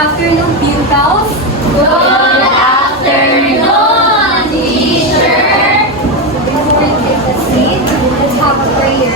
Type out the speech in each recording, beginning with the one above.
afternoon, pupils. Good afternoon, teacher. Before we take the seat, let's have a prayer.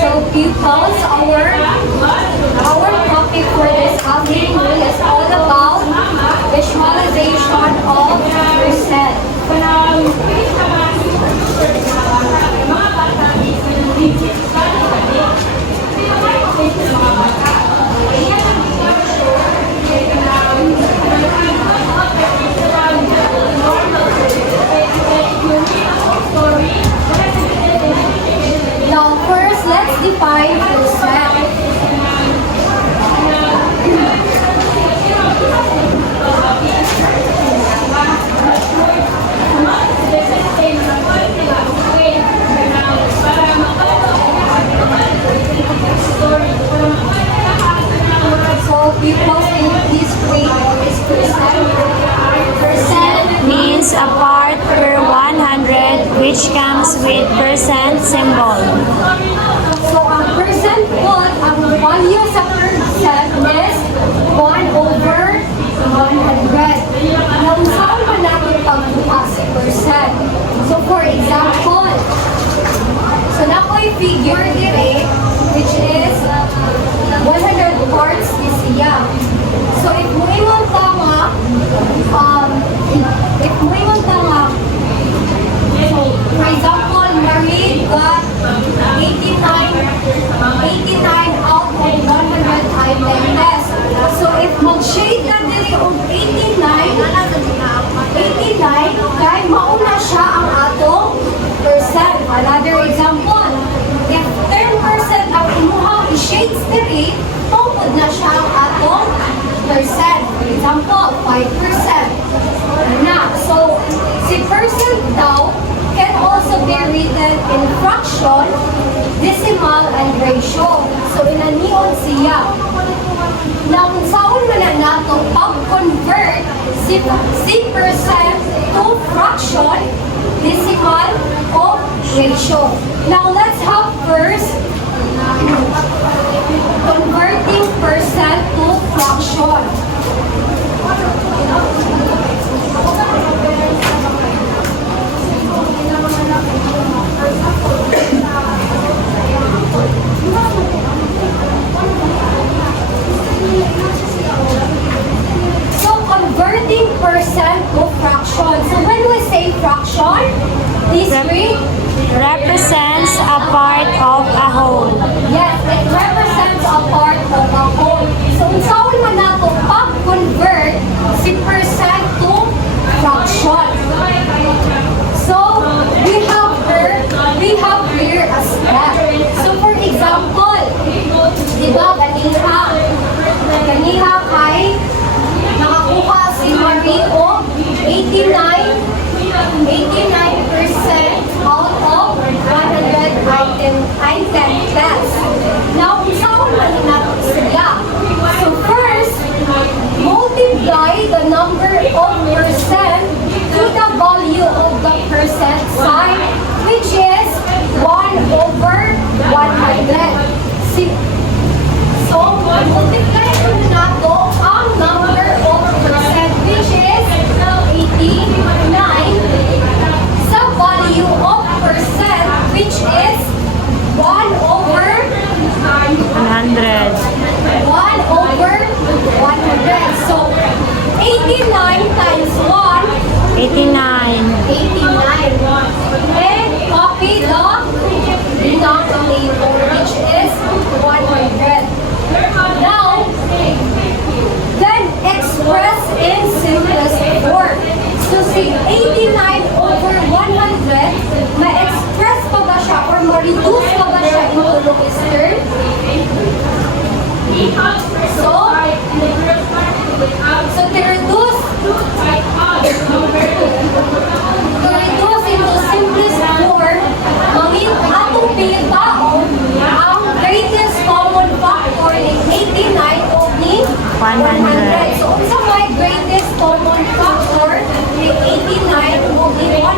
So pupils, our topic for this afternoon is all about visualization of percent. Now first, let's define percent. So pupils, can you please read what is percent? Percent means a part per 100 which comes with percent symbol. So ang percent po, ang value sa percent is 1 over 100. Now, saan ba natin pagbukas sa percent? So for example, so na ko figure dire, which is 100 parts is siya. So if mo iwan tama, so for example, Marie got 89 out of 100 item test. So if mag-shade ka dili og 89, kay mauna siya ang atong percent. Another example, if 10% ang imuhang i-shades diri, tungkod na siya ang atong percent. For example, 5%. Na. So, si percent daw can also be written in fraction, decimal, and ratio. So, inaniyon siya. Now, kung saan man na nato pag-convert si percent to fraction, decimal, o ratio. Now, let's have first converting percent to fraction. So, converting percent to fraction. So, when we say fraction, this read, Represents a part of a whole. yes, it represents a part of a whole. So, kung saan man nato pag-convert si percent to fraction. So, we have here a step. So, for example, di ba, ganiha kay nakakuha si Marie o 89% out of 100 item test. Now, kung saan man natin sila? So, first, multiply the number of percent to the value of the percent sign, which is 1 over 100. So, multiply ko nato ang number of percent, which is 89, sa value of percent, which is 1 over 100. 1 over 100. So, 89 times 1, 89. 89. ma-express pa ba siya or ma-reduce pa ba siya into Lewis term? So, to reduce into simplest form, mangin atong pilitaon ang greatest common factor ni 89 o ni 100. So, unsa may greatest common factor ni 89 o ni 100?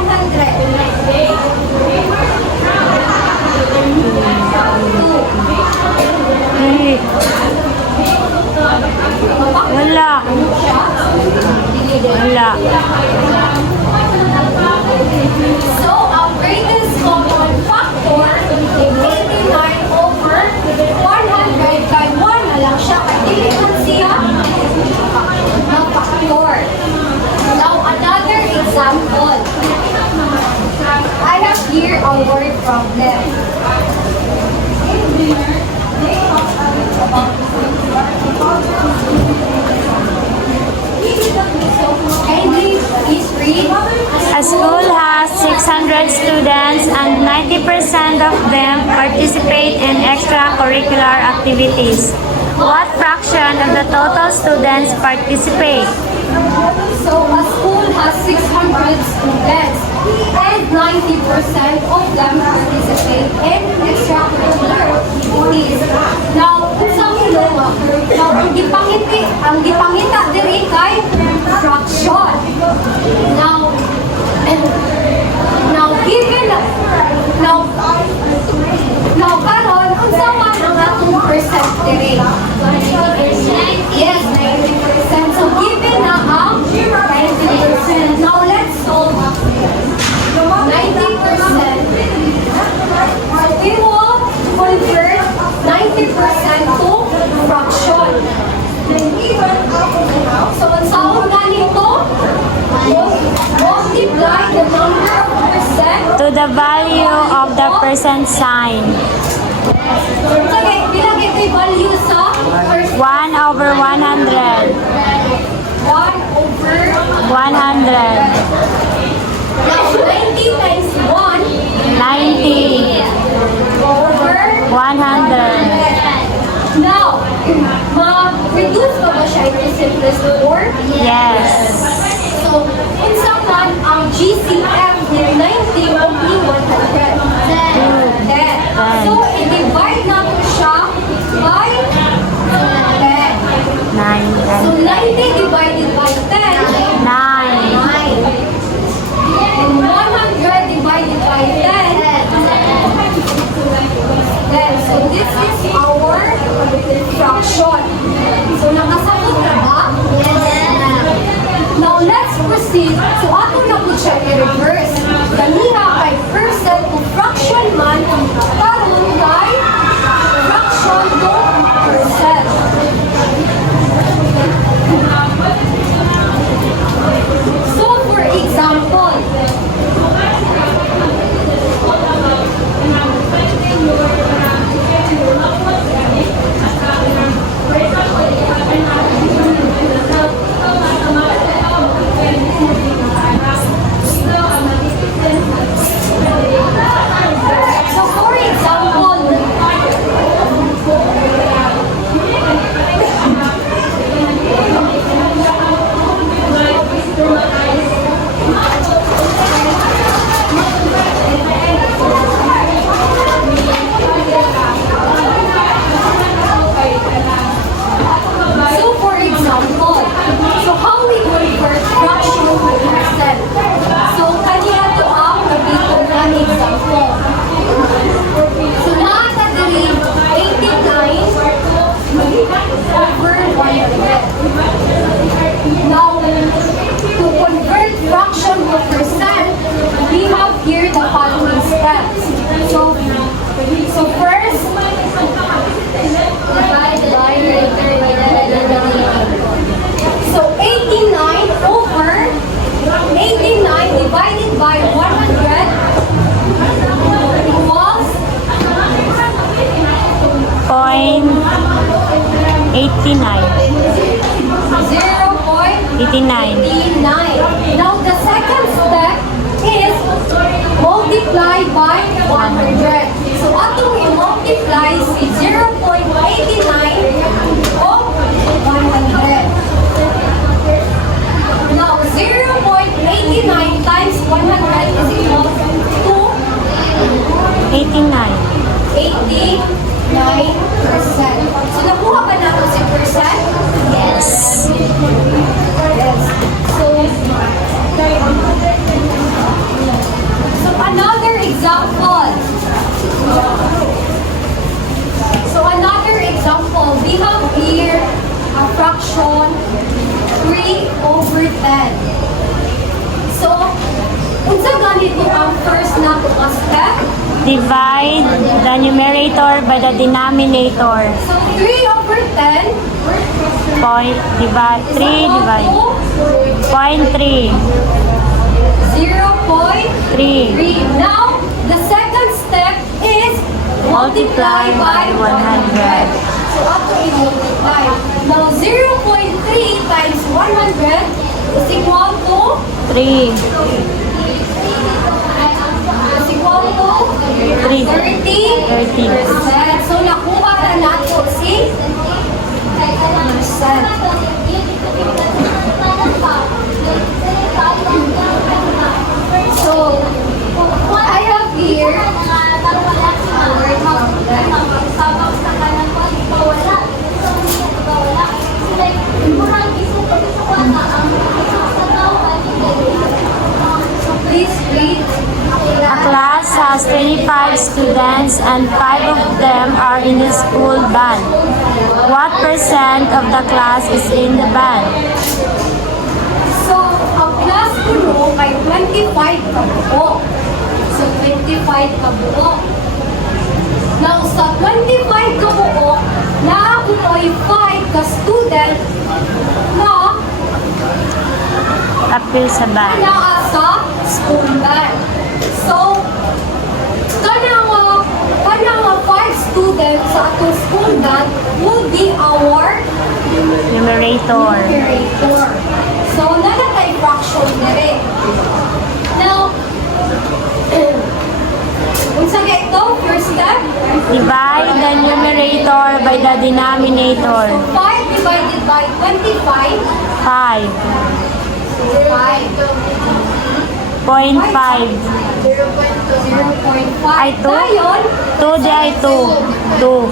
Wala. Wala. So, ang greatest common factor is 89 over 100 kay 1 na lang siya. Kaya dili man siya na factor. Now, another example. I have here a word problem. Kindly please read. A school has 600 students and 90% of them participate in extracurricular activities. What fraction of the total students participate? So, a school has 600 students and 90% of them participate in extracurricular activities. Now, sa ulo, ang gipangita diri kay fraction. Now, given, now, karon, unsa man ang atong percent diri? Yes, 90%. So, given na ang 90%. Now, let's solve 90%. So, we will convert 90% to fraction. So, ang sahod ganito, multiply the number of percent. To the value of the percent sign. Okay, bilang ito yung value sa percent. 1 over 100. 1 over 100. Now, 90 times 1 90. over 100. Now, ma-reduce pa ba siya into simplest form? Yes. So, unsa man ang GCF ni 90 o ni 100? 10. So, i-divide natin siya by 10. 9. So, 90 divided by 10, 9. and 100 divided by 10, 10. So, this is our fraction. So, nakasagot na ba? Now, let's proceed. So, ato na po siya i-reverse. Kanina kay percent to fraction man, karon kay fraction to percent. So, for example, so how we convert fraction to percent? So, kaniya to ang nabitong na example. So, nakakadali 89 over 100. Now, to convert fraction to percent, we have here the following steps. So first, divide by so 89 over 89 divided by 100 was 0.89. 0.89. Now the second step is multiply multiply by 100. So atong i-multiply si 0.89 of 100. Now, 0.89 times 100 is equal to 89. 89%. So nakuha ba nato si percent? Yes. Yes. So another example. We have here a fraction 3/10. So, unsa ganit mo ang first na to a step? Divide the numerator by the denominator. So, 3/10 Divide 3 divide. 0.3. 0.3. 3. Now, the second step is multiply by 100. So, ato i-multiply. Now, 0.3 times 100 is equal to 3. is equal to 3. 30%. So, nakuha na nato si percent. So, I have here please read. A class has 25 students and 5 of them are in the school band. What percent of the class is in the band? So, ang class ko no ay 25 ka buo. So, 25 ka buo. Now, sa 25 ka buo, naakunoy 5 ka student na Appeal sa band. naa sa school band. So, kanang 5 students sa atong school band will be our Numerator. numerator. So, nalatay fraction dire. Now, unsa kay ito? First step, Divide the numerator by the denominator. 5 divided by 25, 5. 5. 0.5. 0.5. Ay, two? Dayon, 2 di ay 2. 2.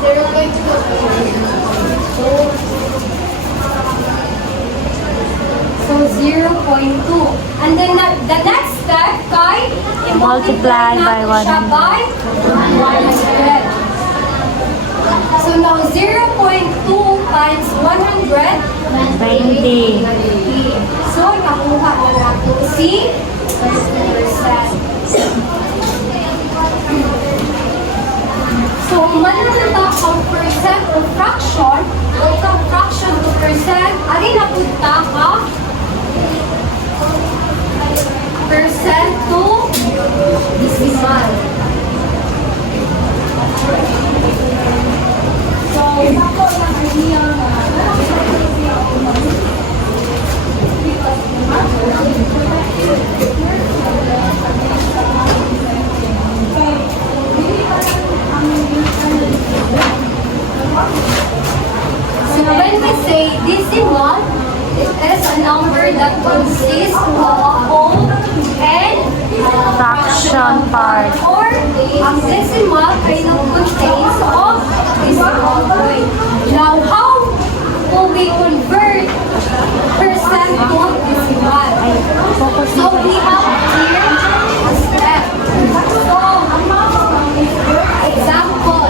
so 0.2. And then the next step, kay Multiply by natin siya 100. by 100. So now 0.2 times 100, 20. so nakuha na nato si 30%. So, mananata ang percent o fraction, o itong fraction to percent, ari na punta ka percent to decimal. So, ako lang ang iyang So when we say decimal, it is a number that consists of a whole and Fraction part. or ang decimal kind of contains of decimal point. Now, how will we convert percent to decimal? So we have here a step. So, example,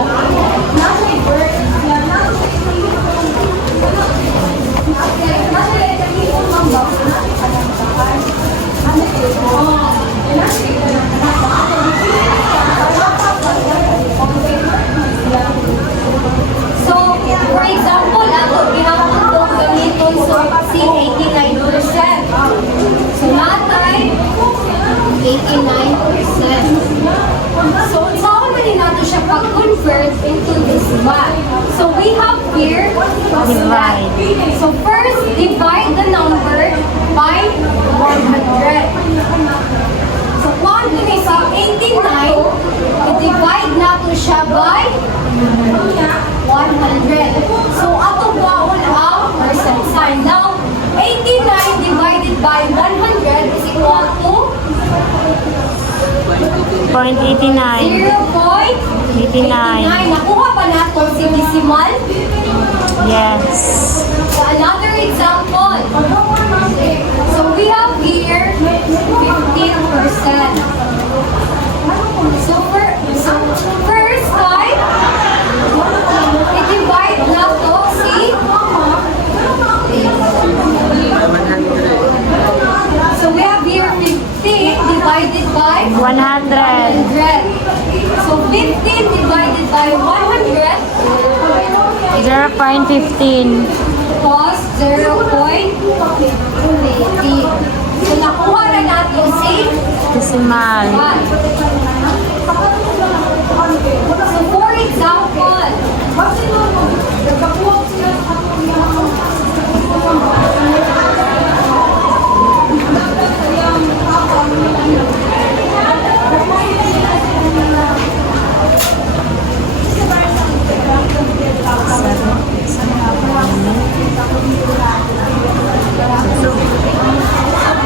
so, for example, ato ginamit itong gamiton so si 89%. So, natay 89%. So, saan na rin natin siya pag-convert into decimal? So, we have here a step. So, first, divide the number by 100. So, 1 ato ni sa 89, i-divide nato siya by 100. So, ato bawon ang percent sign. Now, 89 divided by 100 is equal to 0.89. 0.89. Nakuha pa nato si decimal. Yes. So, another example. So, we have here 15%. So, first time, i-divide nato si so we have here 15 divided by 100. 100. So 15 divided by 100 0.15. was 0.80. So nakuha na natin si Decimal. 1. So for example,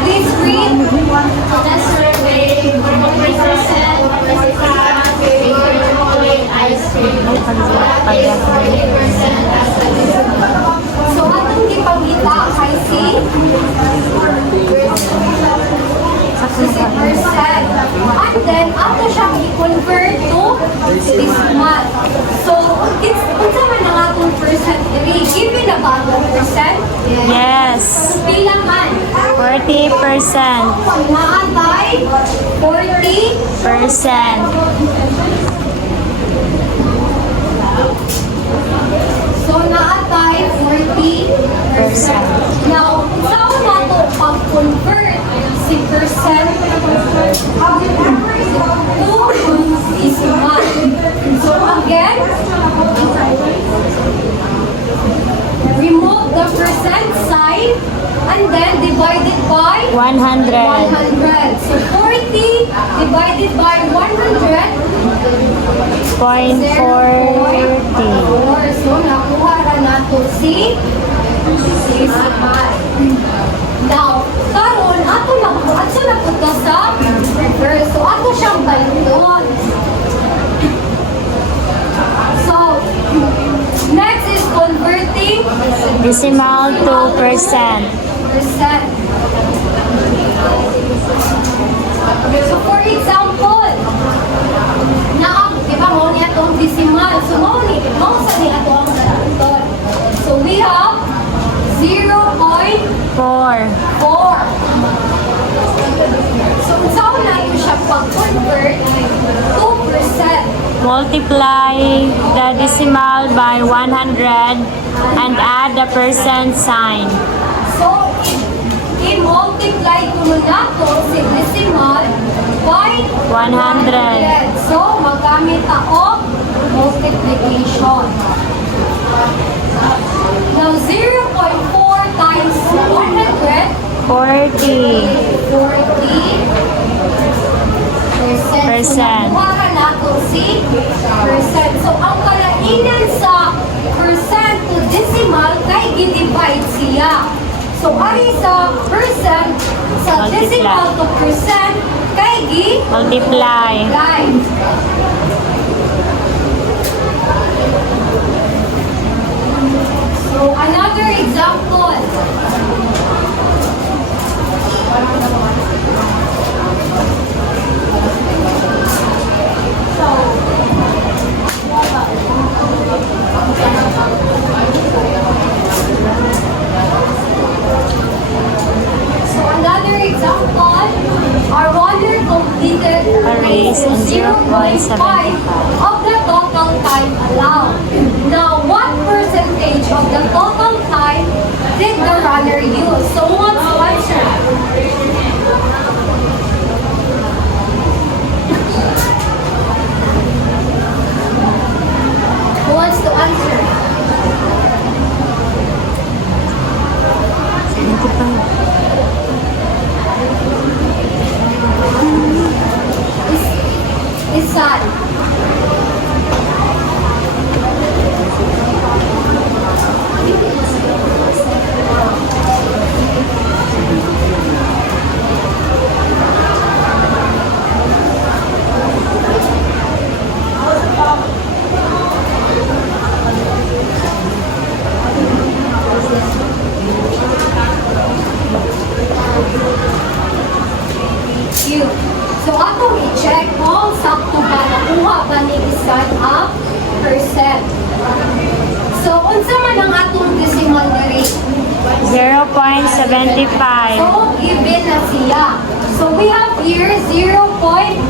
please read. So atong gipangita kay si 60%. And then ato siyang i-convert to decimal. So unsa man ang atong percent diri? Given na ba atong percent? Yes. Pila man? 40%. Naatay 40%. So naatay 40%. Now, saan nato pag-convert si percent to decimal? So again, remove the percent sign and then divide it by 100. 100. So 40 divided by 100 0.40. 0.4. So nakuha na nato si decimal. Now, karon ato na punta sa reverse. So ato siyang balot. So next is converting Decimal to percent. percent. So for example, di ba mo niya itong decimal. So mo sa niya ito ang garanton. So we have 0.4. 4. So saan natin siya pag-convert to percent? Multiply the decimal by 100 and add the percent sign. So i-multiply ko na to si decimal by 100. So magamit ako multiplication. Now 0.4 times 100 40. 40%. So, nakuha nato si percent. So, ang kalainan sa percent to decimal kay gi-divide siya. So, ari sa percent sa Multiply. decimal to percent kay Multiply. gi-multiply. So, another example. So another example, our runner completed A race in 0.75 of the total time allowed. Now, what percentage of the total time did the runner use? So what's the answer? Who wants to answer? Saan? You. So atong i-check kung sakto ba nakuha ba ni isan ang percent. So unsa man ang atong decimal diri? 0.75. So given na siya. So we have here 0.75.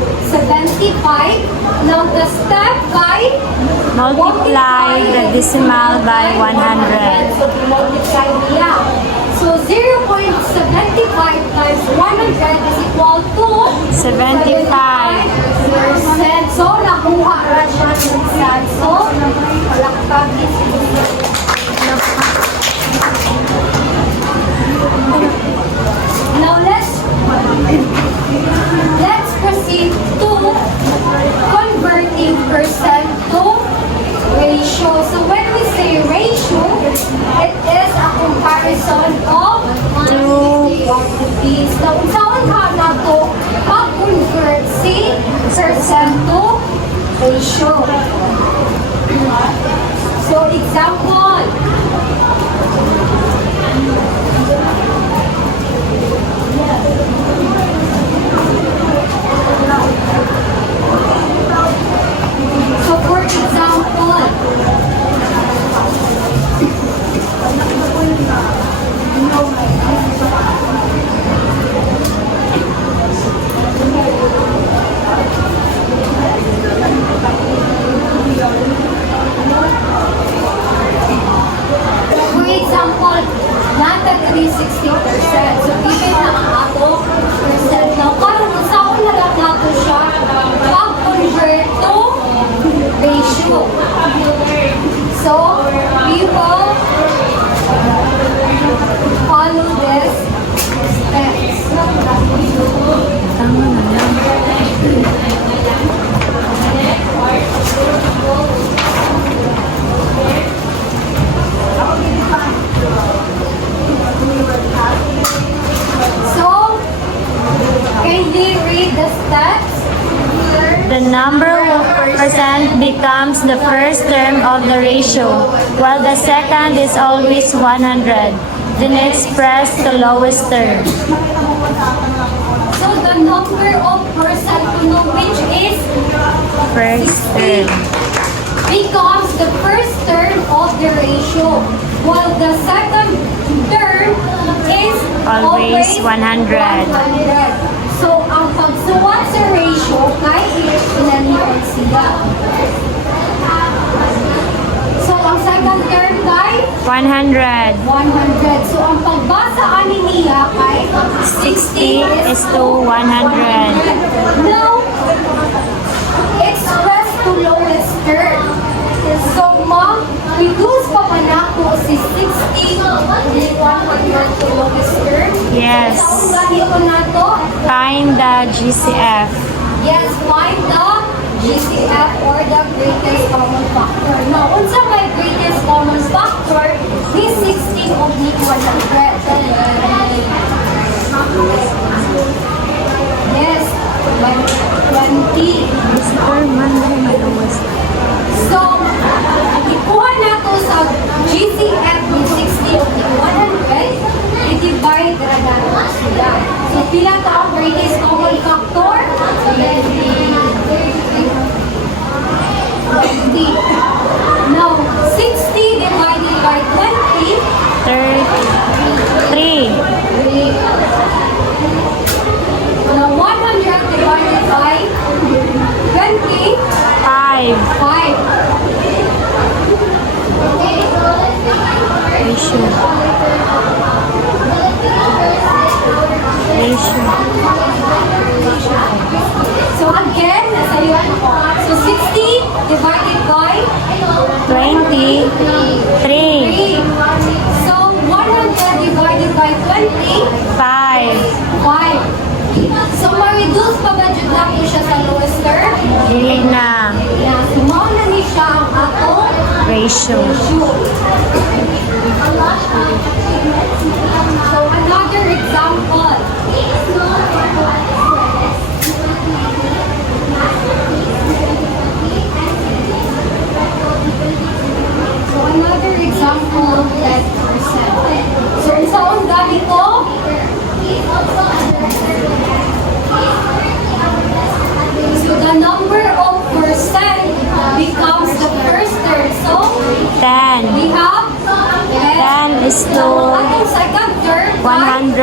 Now the step by Multiply the decimal by 100. So multiply niya. So 0.75 times 100 is equal to 75. So nakuha ra siya ng san. So palakpak Now let's proceed to converting percent to ratio. So when we say ratio, it is a comparison of 1 to these. Now, unsaon ka na to pag-convert si percent to ratio. So example, so for example, for example, nata 360%. So given na ang ato percent now, parang kung saan na lang nato siya pag-convert to ratio. So we will follow this steps. Tama na lang. So, can you read the steps? The number of percent becomes the first term of the ratio, while the second is always 100. Then express the lowest term. So, the number of percent to know which is First term. becomes the first term of the ratio, while the second term is Always 100. 100. So, ang pagsuwat sa ratio kay pinaniwan siya. So, ang second term kay 100. 100. So, ang pagbasa ani niya kay 60 is to 100. Now, express to lowest term. So, reduce pa man ako si 60 to 100 to lowest term. Yes. So, ang ganito na to, Find the GCF. yes, find the GCF or the greatest common factor. Now, unsa may greatest common factor is 60 of the 100. Yes, 20. Mr. Monday, my lowest. So, ikuha na to sa GCF ni 60 of the 100, i-divide na natin sila. So, pila ta ang greatest common factor? 20. Ratio. So another example. So another example, 10%. So unsaon ganito? So the number of percent becomes the first term. So 10. we have 10 is to Atong second term, 100.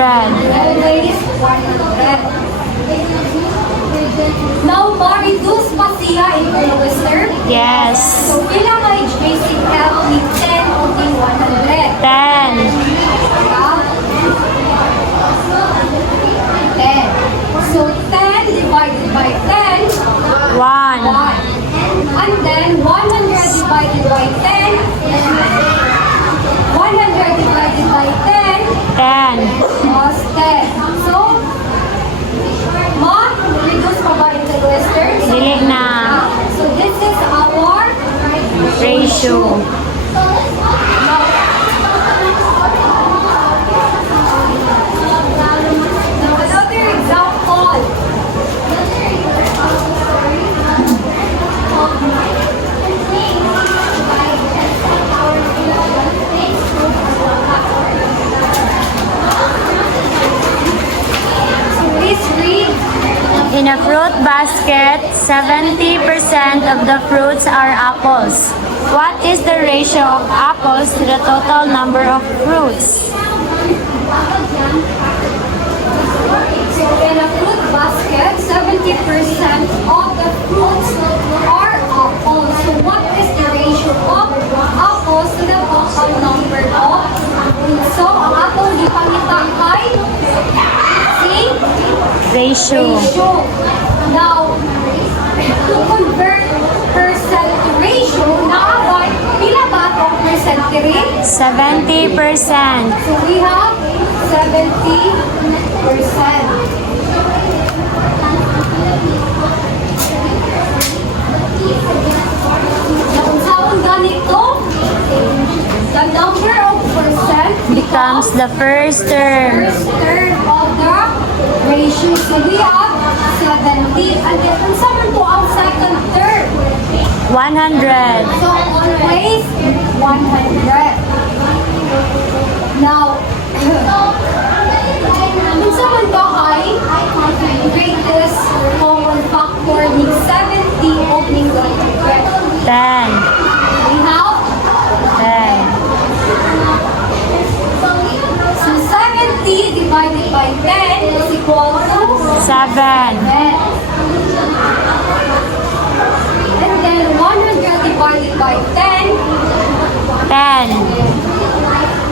always 100. Now, ma-reduce pa siya into lowest term. Yes. So, pila ka basic F with 10 o di 100? 10. Yeah. 10. So, 10 divided by 10, 1. 1. And then, 100 divided by 10, 100 divided by 10, 10. was 10. So, reduce pa ba into lowest terms? Dili na. So, this is our Ratio. Now, another example. So, please read. In a fruit basket, 70% of the fruits are apples. What is the ratio of apples to the total number of fruits? So, in a fruit basket, 70% of the fruits are apples. So, what is the ratio of apples to the total number of fruits? So, ang apple di pangita kay Ratio. ratio. Now, to convert percent to ratio, naabay, pila ba itong percentage? 70%. So, we have 70%. Naunsaon ganito, the number of percent Becomes the first term. first term of the ratio. So, we have 70. And then, unsa man to ang second term? 100. So, always 100. Now, kung sa man ka ay greatest common factor ni 70 o ni 100. 10. We have 10. so 70 divided by 10 is equal to 7. 10. And then 100 divided by 10, 10.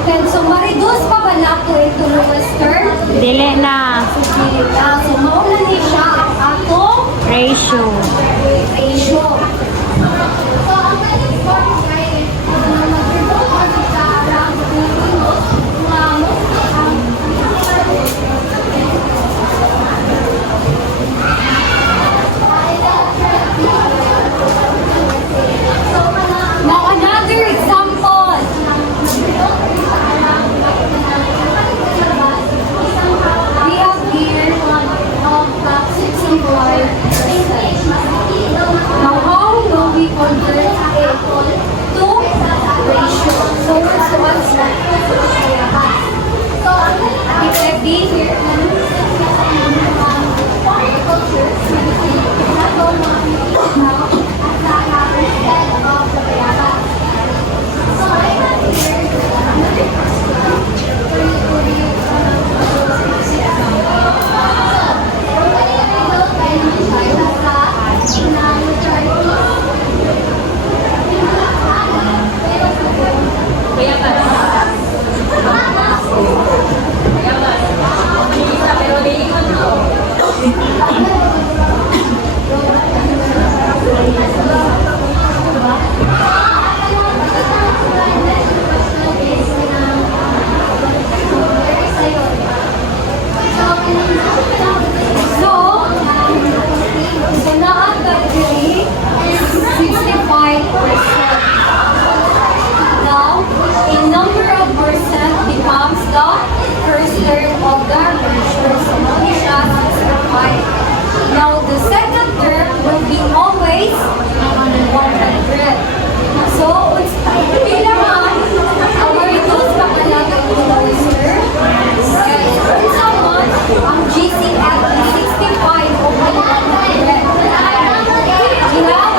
then so ma-reduce pa ba nato into lowest term? Dili na. So, mauna ni siya ang atong Ratio. ratio. Now, another example. We have here 65%. Now, how do we convert it to ratio? So, what's that? It can be So, naagad diri 65%. Pila man, ang maritos kapalaga ko na sir. Isa man, ang GCF 65 o kapalaga. Pila?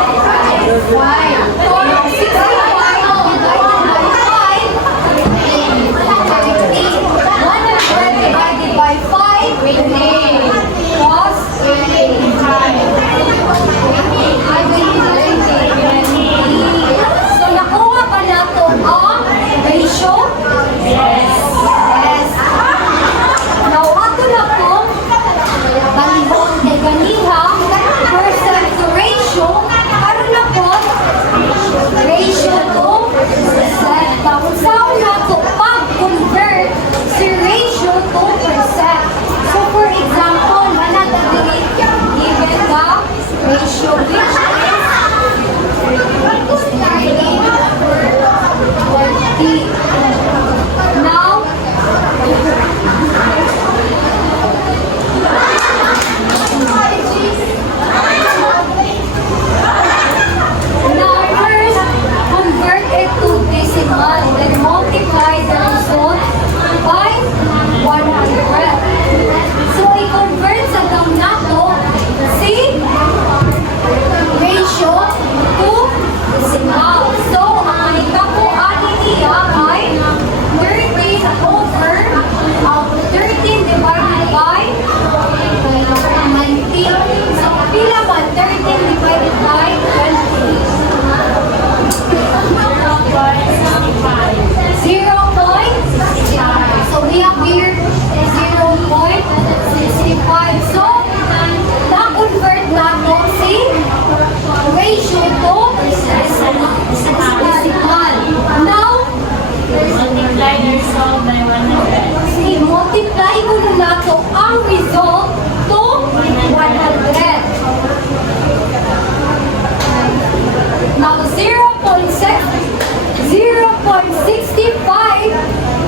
0.65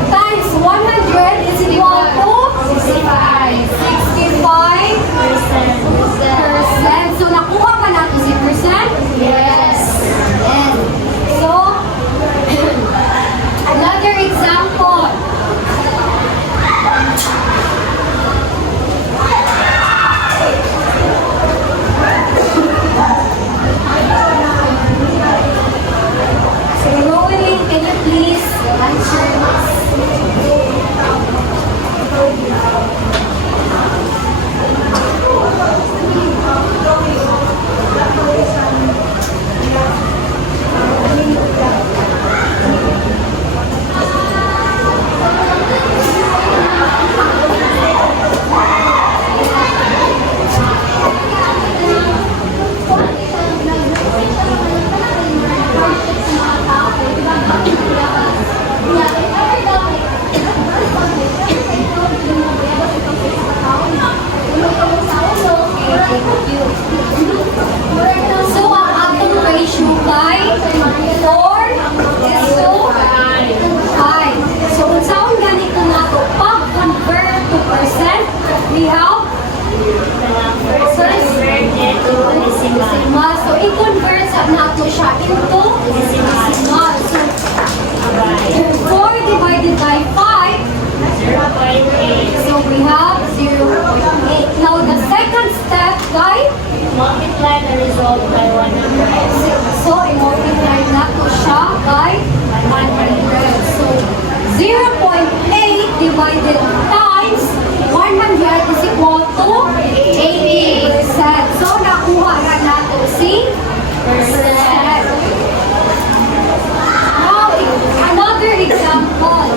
times 100 is equal to 65%. So, nakuha pa natin si percent? Yes. And so, another example. So, Rowan, can you please answer So, ang atong ratio kay 4 is to 5. So, kung saan ganito na ito, pag-convert to percent, we have decimal. So, i-convert sa nato siya into decimal. So, 4 divided by 5, 0.8. So, we have 0.8. Now, the second step, guys, Multiply the result by 100. so, i-multiply na to siya by 100. So, 0.8 divided times 100 is equal to 80%. So, nakuha na nato si percent. Now, another example.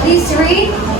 Please read.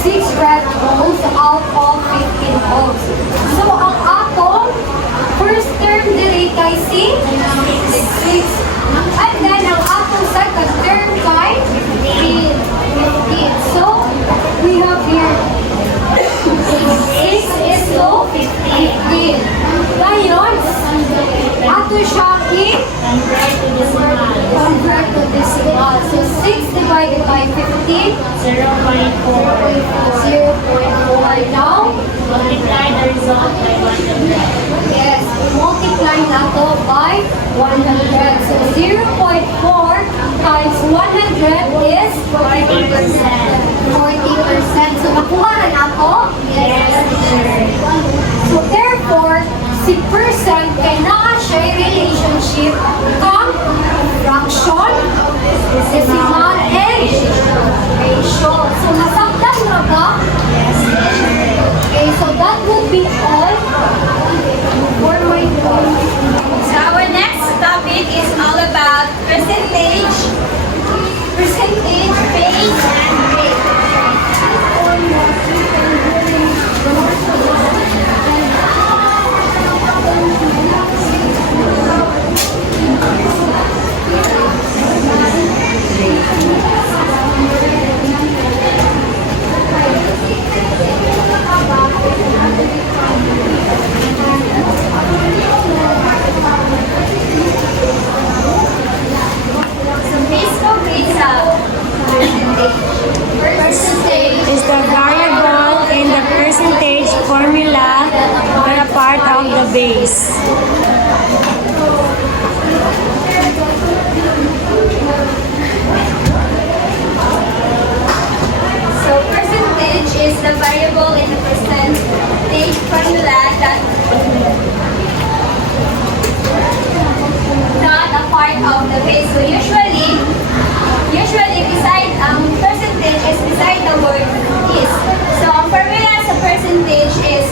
6 red holes out of 15 holes. So, ang atong first term diri kay C, 6. And then, ang atong second term kay 15. So, we have here 6 is to 15. Ngayon, ato siya convert to decimal. So, 6 divided by 15, 0.4. Now, Multiply the result by 100. yes, multiply nato by 100. So, 0.4 times 100 is 40%. 40%. So, nakuha na nato? Yes, teacher. So, therefore, si percent kay naa siya relationship kang fraction, decimal, and ratio. So, nasaktan na ba? Yes, teacher. Okay, so that would be all for my point. So our next topic is all about percentage, base, and rate. So basically, it's a percentage. Is the variable in the percentage formula or a part of the base? So percentage is the variable in the percentage formula that not a part of the base. So usually beside percentage is beside the word is. So ang formula sa percentage is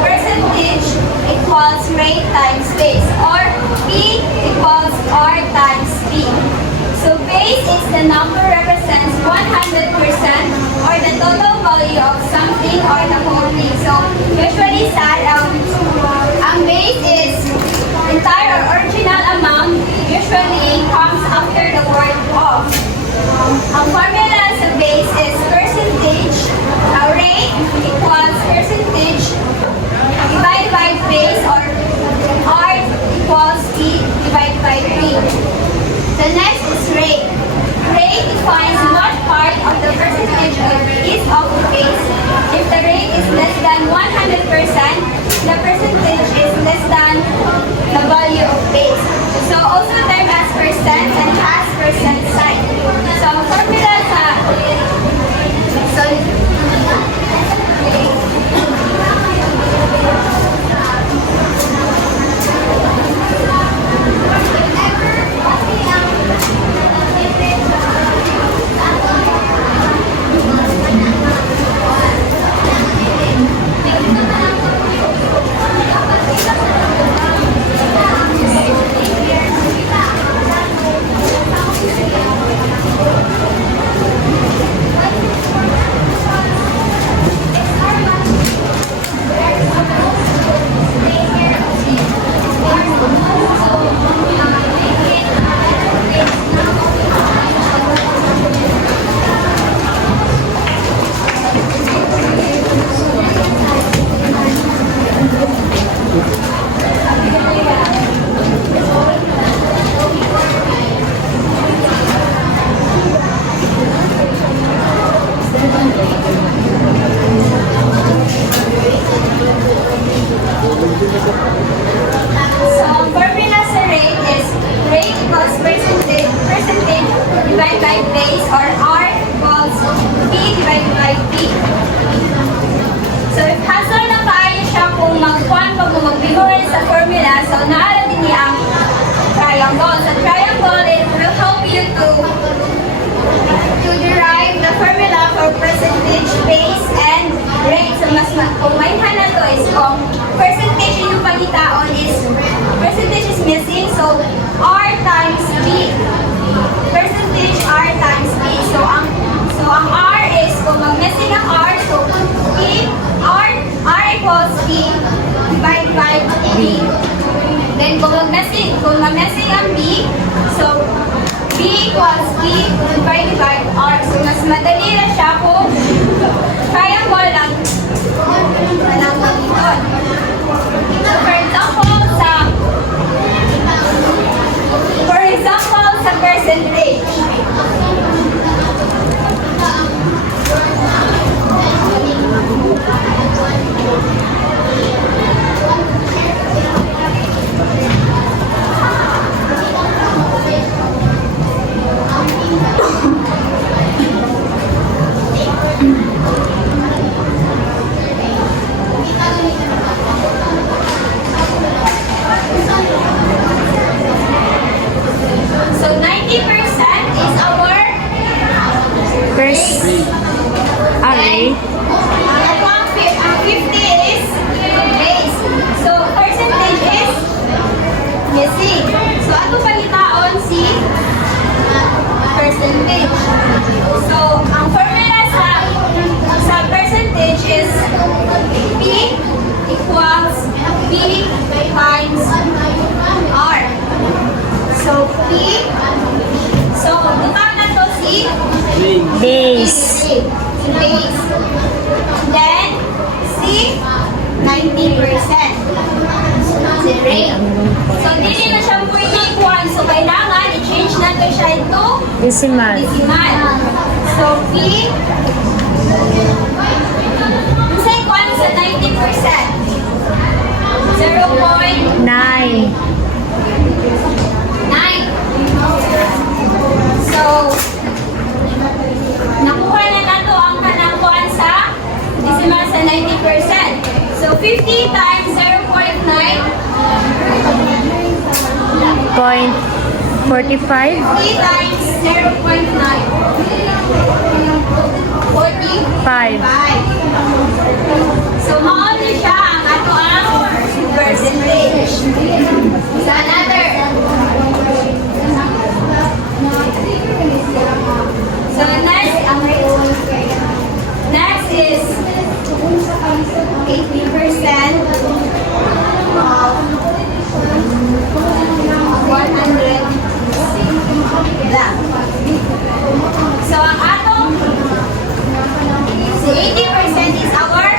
percentage equals rate times base, or P equals R times P. So base is the number represents 100% or the total value of something or the whole thing. So usually sa ang base is entire or original amount, usually comes after the word of. Ang formula sa base is percentage, rate equals percentage divided by base, or R equals P divided by 3. The next is rate. Rate defines what part of the percentage is of the base. If the rate is less than 100%, the percentage is less than the value of base. So also termed as percent and has percent sign. So ang formula sa kung mainhan na to is kung percentage yung pangitaon is percentage is missing, so R times B. Percentage R times B. So ang R is kung mag-missing ang R, so kung ma-messing ang B, so B equals B divided by R. So mas madali na siya kung kaya mo lang mag-iton. So for example, sa percentage. So 90% is our First array. ang 50 is base. So percentage is missing. So ato palitaon si percentage. So ang formula sa percentage is P equals P times R. So P, so butang na to si Base. base. Then si 90%. Si rate. So dili na siya pwede ikuan. So kailangan i-change natin siya into Decimal. decimal. So P, sa ikuan sa 90%. 0.9. 9. So, nakuha na nato ang kanang kuan sa decimal sa 90%. So, 50 times 0.9, 0.45. 50 times 0.9, 45. 5. So, mauli siya ang ato ang percentage. Sa another. So next is 80% of 100 lang. So ang atong si 80% is our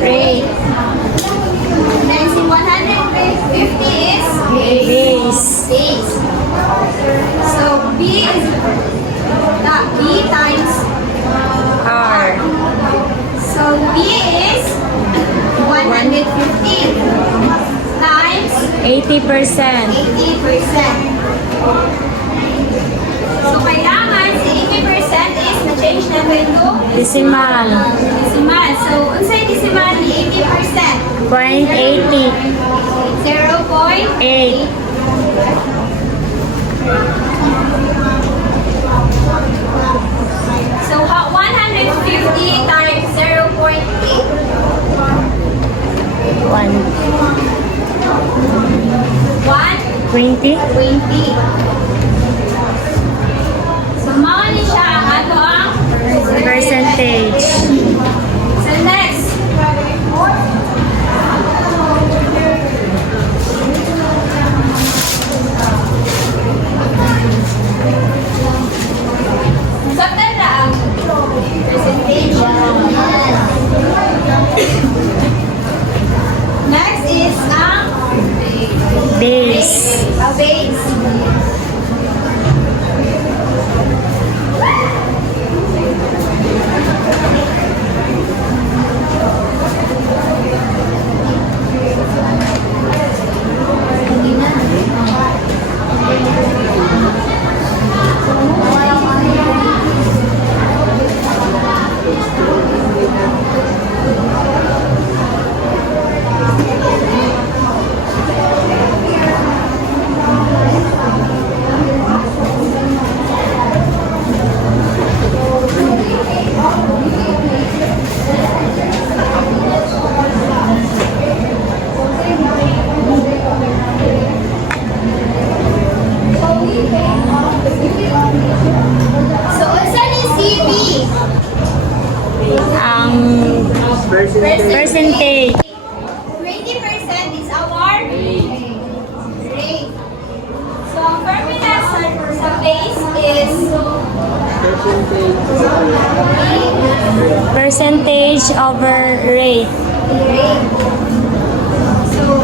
rate. Then si 150 is Base. base. So B is B times R. So B is 150 times 80%. 80%. So kailangan si 80% is na-change na to Decimal. decimal. So unsay decimal ni 80%? 0.80. 0.8. 8. So 150 times 0.8. 1. 20. 120. So mao ni siya ang ato ang Percentage. So next. Saktan na ang percentage. Next is ang Base. base. So, unsa ni CB? Ang percentage. 20% is our rate. Percentage over rate. Rate. So,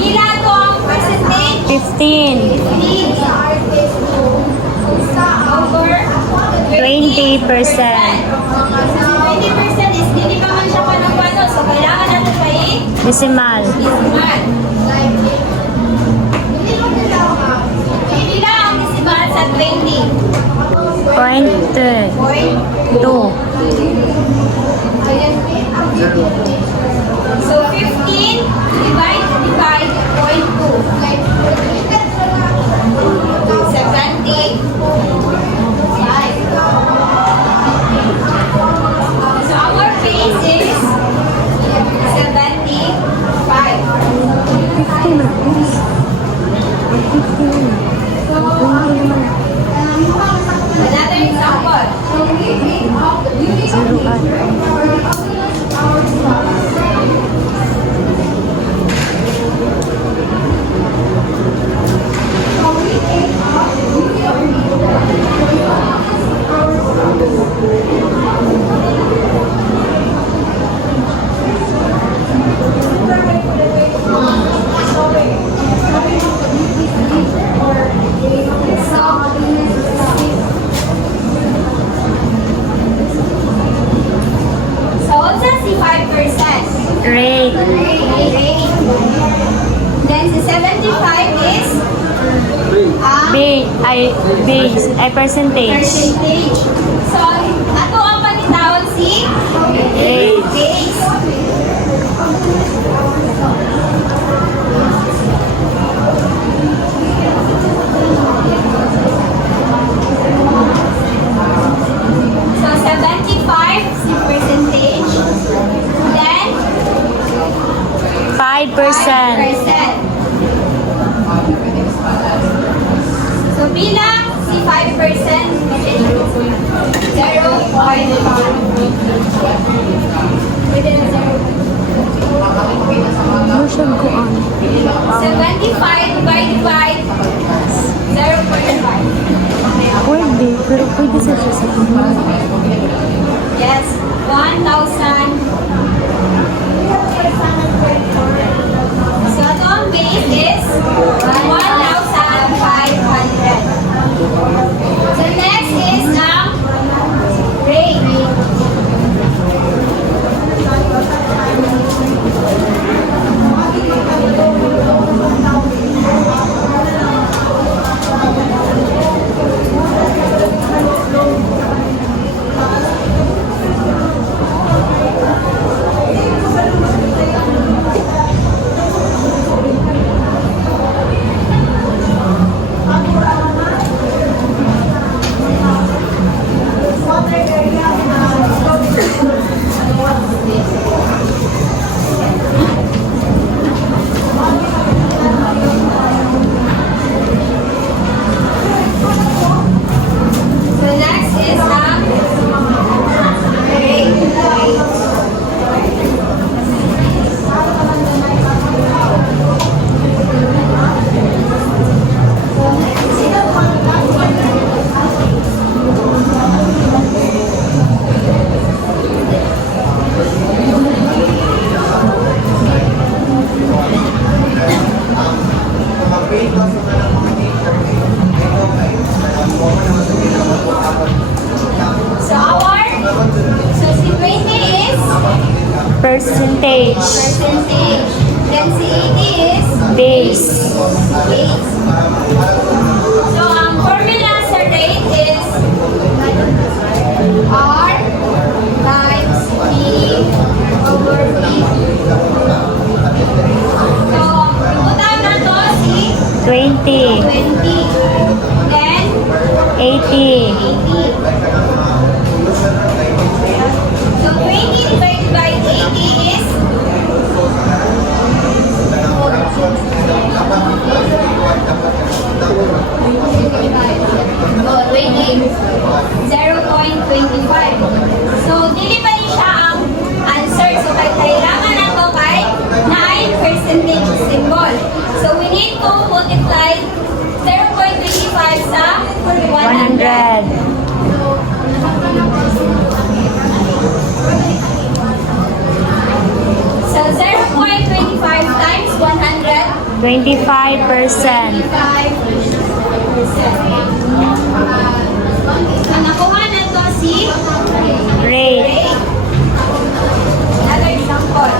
pila to ang percentage? 15. 15 over 20%. 20% is hindi pa man siya panagwano. So, kailangan natin pa Decimal. decimal. Pila ang decimal sa 20? Point 2. So, 15 divide by 0.2. 70. So, our base is 75. Another example. So, what's that si 5%? Rate. Then si 75 is Base. Ay percentage. percentage. So, ato ang panitawag si Rate. base. So, 75 si percentage. Then, 5%. 5%. So, bilang si 5%, 0.5. Pwede na 0. Ano siya kuan? 75 divided by 0.5. Pwede, pero pwede sa Yes, 1,000. So, ito ang base is 1,500. So, next is ang rate. So, next is ang rate. So, so si 20 is percentage. percentage. Then si 80 is Base. base. So, ang formula sa rate is R times P over P. So, ibutan na to si 20. 20. Then, 80. 80. So, 20 divided by 80 is oh, 20. 0.25. So, dili pa rin siya ang answer. So, kailangan na to kay 9% symbol. So, we need to multiply 0.25 sa 100. 100. 25%. So, nakuha na to si Rate. Another example.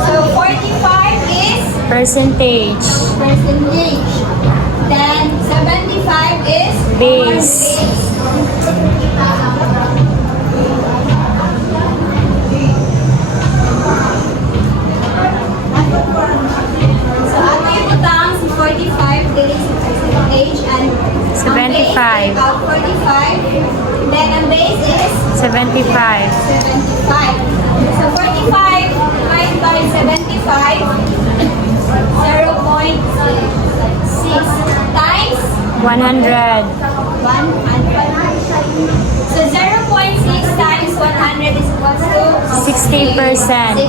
So 45 is Percentage. percentage. Then 75 is Base. So ato yung utang si 45 dili si percentage and 75. Ang 45. Then ang base is 75. 75. So 45 divided by 75 0.6 times 100. 100. So 0.6 times 100 is equals to 60%. 60%.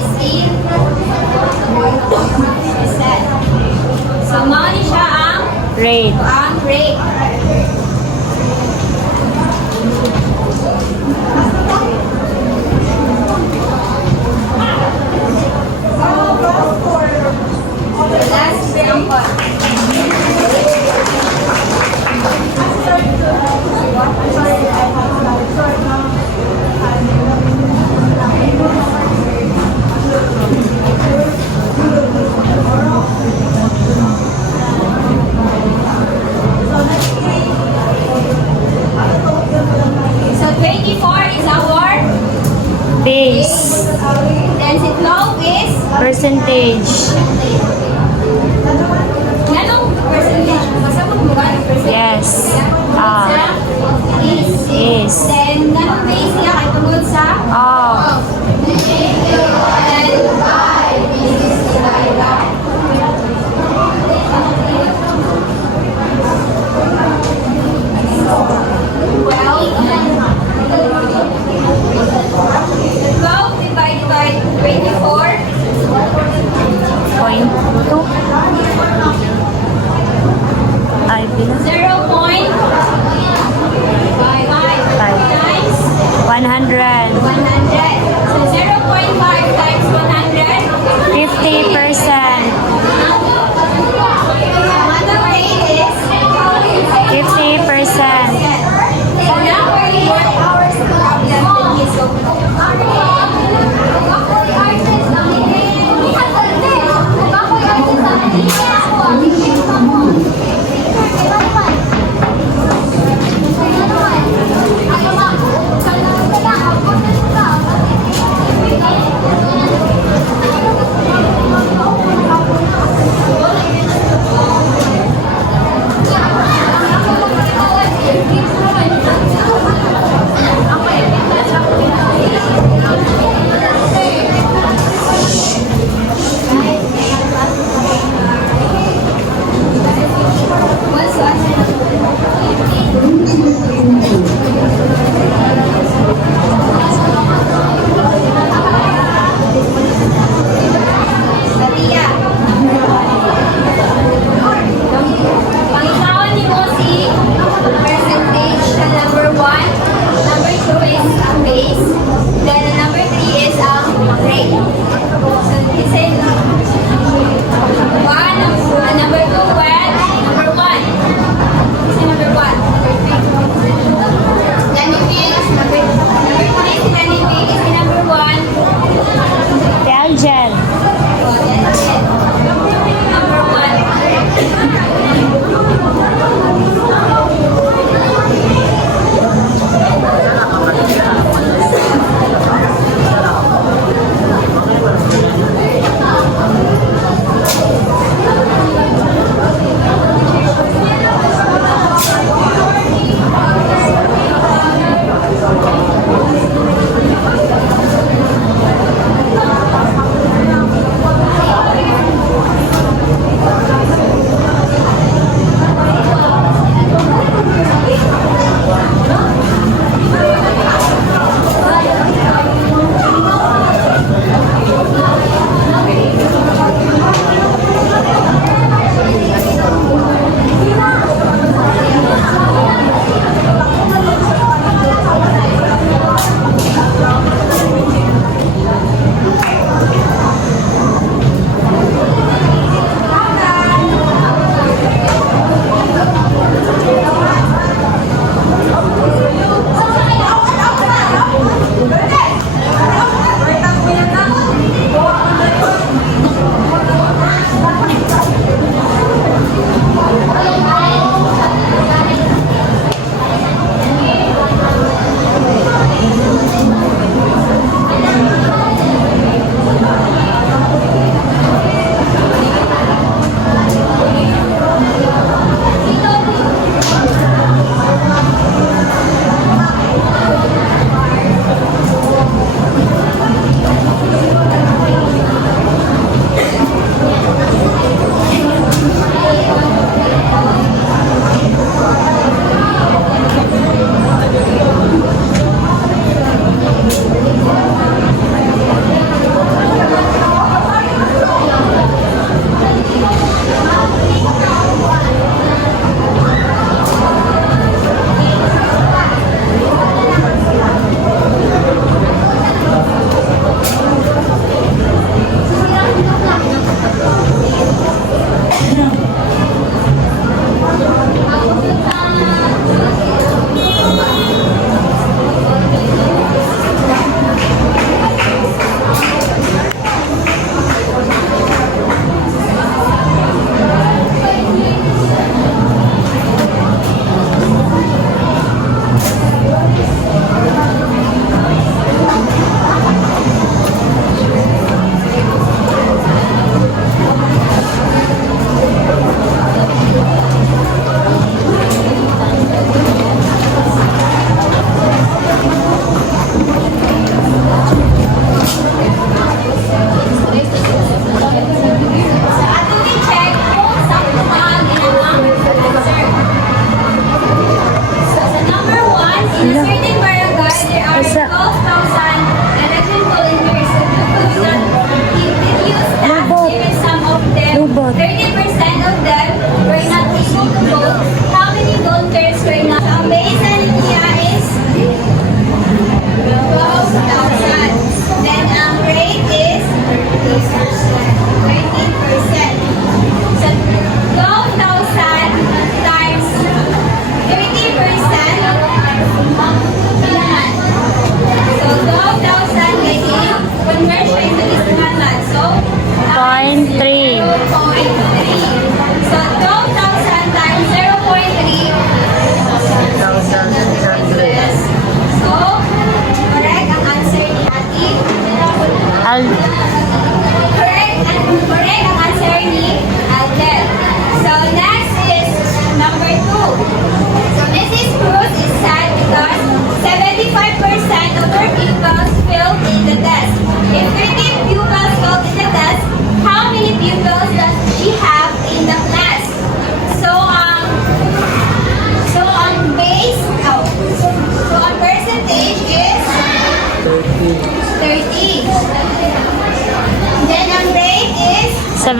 So mao ni siya Rate. ang rate. Last example. So 24 is our Base. then si 12 is Percentage. ganong percentage? Basta mo mo ganong percentage? Yes. Ah. Is. Is. Then ganong base niya kay tungod sa Of. Twelve divided by 24 Point 2. Ay, bilang. 0.5 times 100. 100. So 0.5 times 100. 50%. Another rate is 50%. so now we're here hours problem is so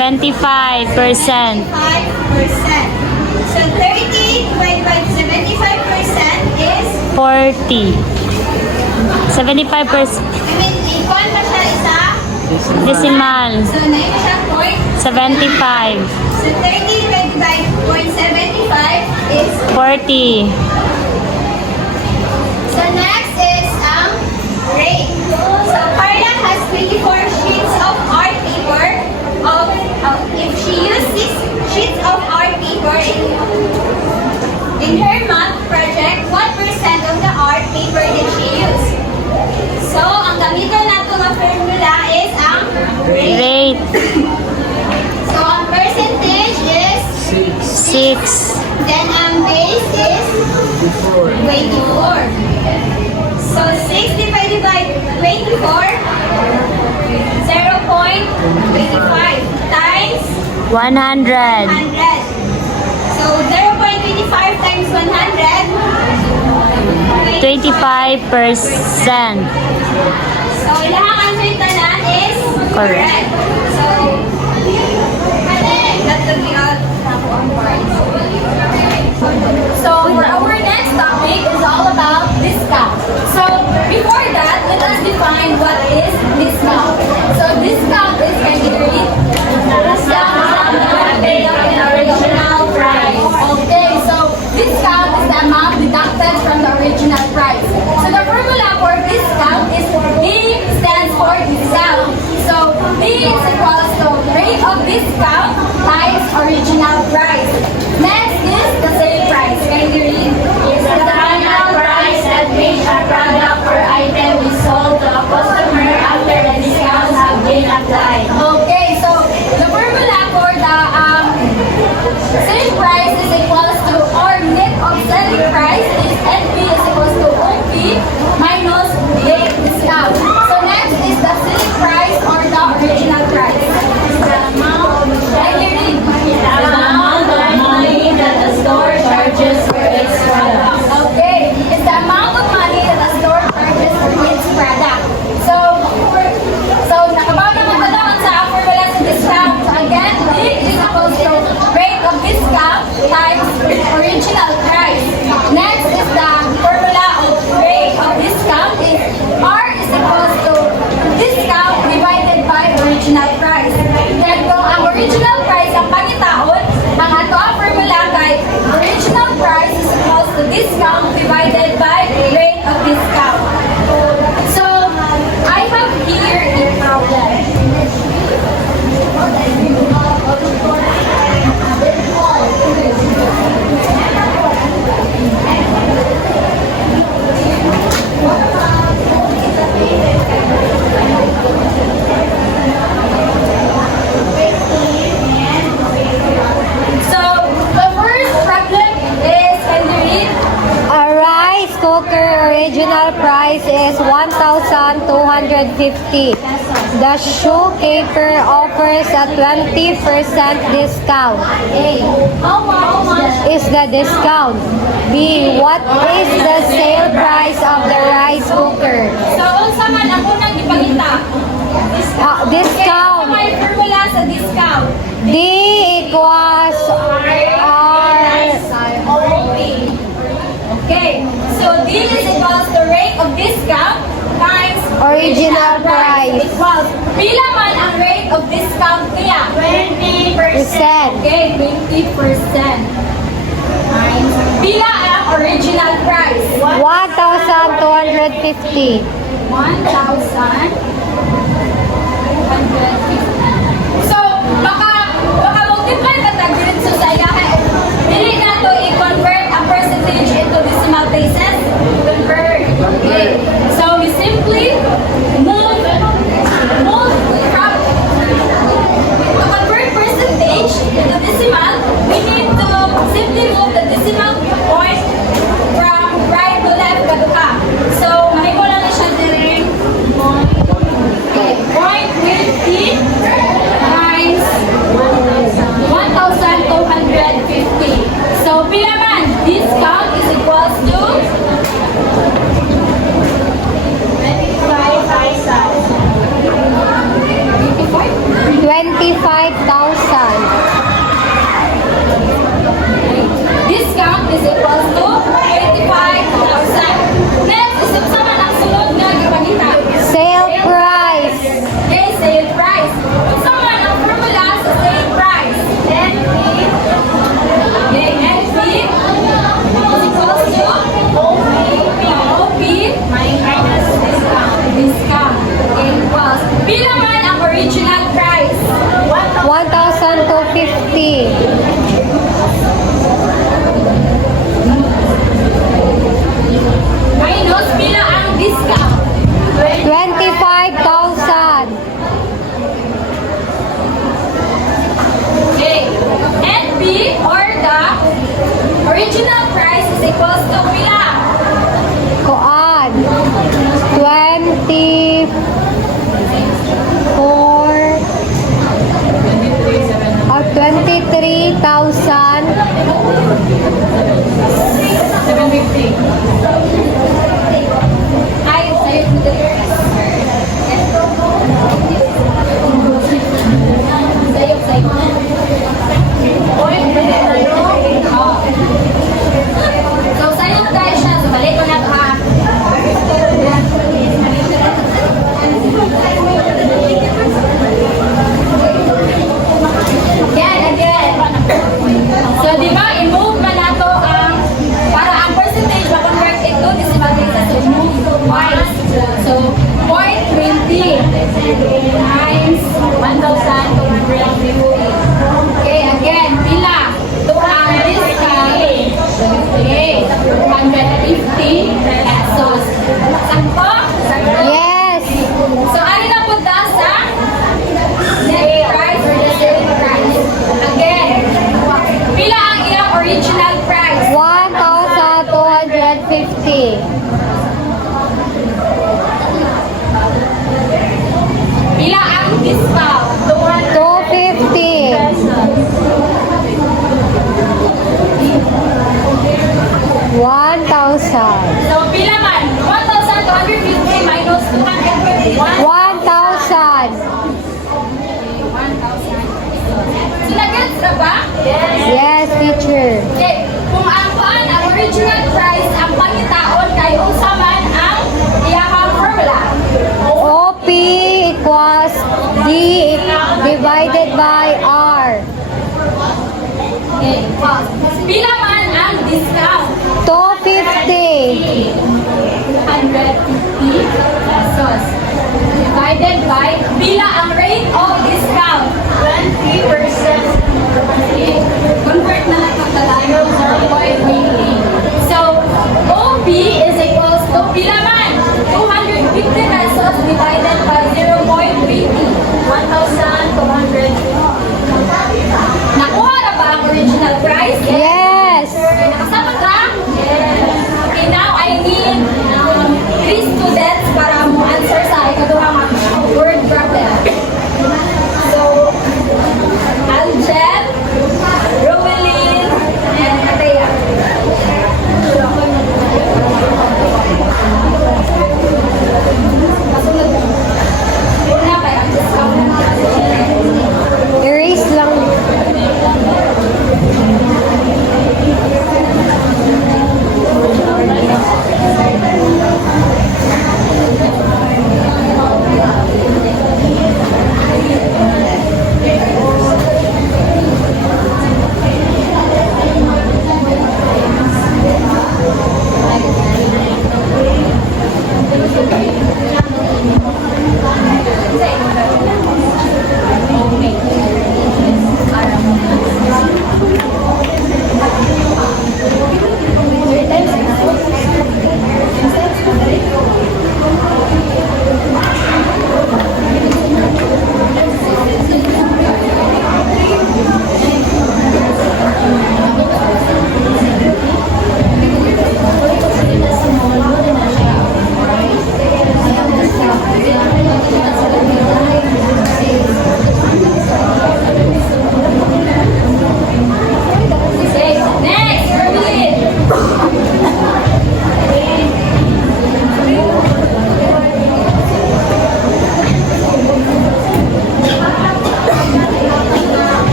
75%. 5%. So 30 divided by 75% is 40. 75%. ikuan pa siya isa. Decimal. So na yun siya point. 75. So 30 divided by 0.75 is 40. So next is rate. So Carla has 24 sheets of art paper. If she uses 6 sheets of art paper in her math project, what percent of the art paper did she use? So ang gamiton nato nga formula is ang rate. Rate. So ang percentage is 6. then ang base is 24. So 6 divided by 24, 0.25 times 100. 100. So 0.25 times 100, 25%. So ilang answer tanan is Correct. So that will be all ang points. So for our next topic is all about discount. So before that, let us define what is discount. So discount is category. Discount is an original price. Okay, so discount is the amount deducted from the original price. So the formula for discount is D stands for discount. So D is equals to rate of discount times original price. Next is the sale price. Can you read? Is the final price at which a product or item is sold to a customer after the discounts have been applied. Okay, so the formula for the sale price is equals to or net of selling price is NP is equals to OP minus rate discount. So next is the sale price or the original price. The amount. Can you read? The amount of money that the store charges for its product. Okay, it's the amount of money that the store charges for its product. So nakabaw naman na doon sa formula sa discount. So again, D is equals to rate of discount times original price. Next is the formula of rate of discount is R is equals to discount divided by original price. Then kung ang original price ang pangitaon, ang ato ang formula kay original price is equals to discount divided by rate of discount. So I have here a problem. So the first problem is, can you read? A rice cooker original price is 1,250. The showkeeper offers a 20% discount. A. How much Is the discount? B. What is the sale price of the rice cooker? So, unsa man ang unang ipangita? Discount. Okay, ano may formula sa discount? D equals R. Okay, so D is equals to rate of discount times Original price. Equals. Pila man ang rate of discount niya? 20%. Percent. Okay, 20%. Times. Pila ang original price? 1,250. 1,250. So, baka multiply ka tag-grid so sa ilahe. Dili na to i-convert ang percentage into decimal places. Convert. Okay. So, we simply move from to convert percentage into decimal, we need to simply move the decimal point from right to left kaduka. So, mahimo lang na siya diri. Okay, 0.50 times 1,250. So, pila man, discount is equals to 25 pesos. 25? 25,000. Discount is equals to 25,000. Next, isip sama ng sunod na gipangita. Sale price. Okay, sale price. Kung sama ng formula sa sale price, NP, okay, NP is equals to OP minus discount. Discount, okay, equals. Pila man ang original price? 1,250. Minus pila ang discount? 25,000. Okay. NP or the original price is equals to pila? Kuan. 23,000. Ayaw sa'yo to the rest. Sa'yo. So, sa'yo tayo siya. So, balik ko na ito ha. Again. So, di ba, i-move ba na to ang, para ang percentage ma-convert ito, decimal places, so move twice. So, 0.20 times 1,250. Okay, again, pila? 200 okay, 250 pesos. Sakto? Yes. So, ano na punta sa net price or the sale price? Again, pila ang iyang original price? 1,250. Pila ang discount? 250. 1,000. So, pila man? 1,250 minus 250. 1,000. So, nag-gets na ba? Yes, teacher. Okay. Kung ang original price, ang pangitaon kay unsa man ang iyang formula. OP equals D divided by R. Okay. Pila man ang discount? 250. 150 pesos. Divided by, pila ang rate of discount? 20%. Okay. Convert na lang ang talayo, 0.20. So, OP is equals to pila man? 250 pesos divided by 0.20. 1,200. Nakuha na ba ang original price? Yes. Nakasama ka? Yes. Okay, now I need 3 students para mo answer sa ikaduhang word problem.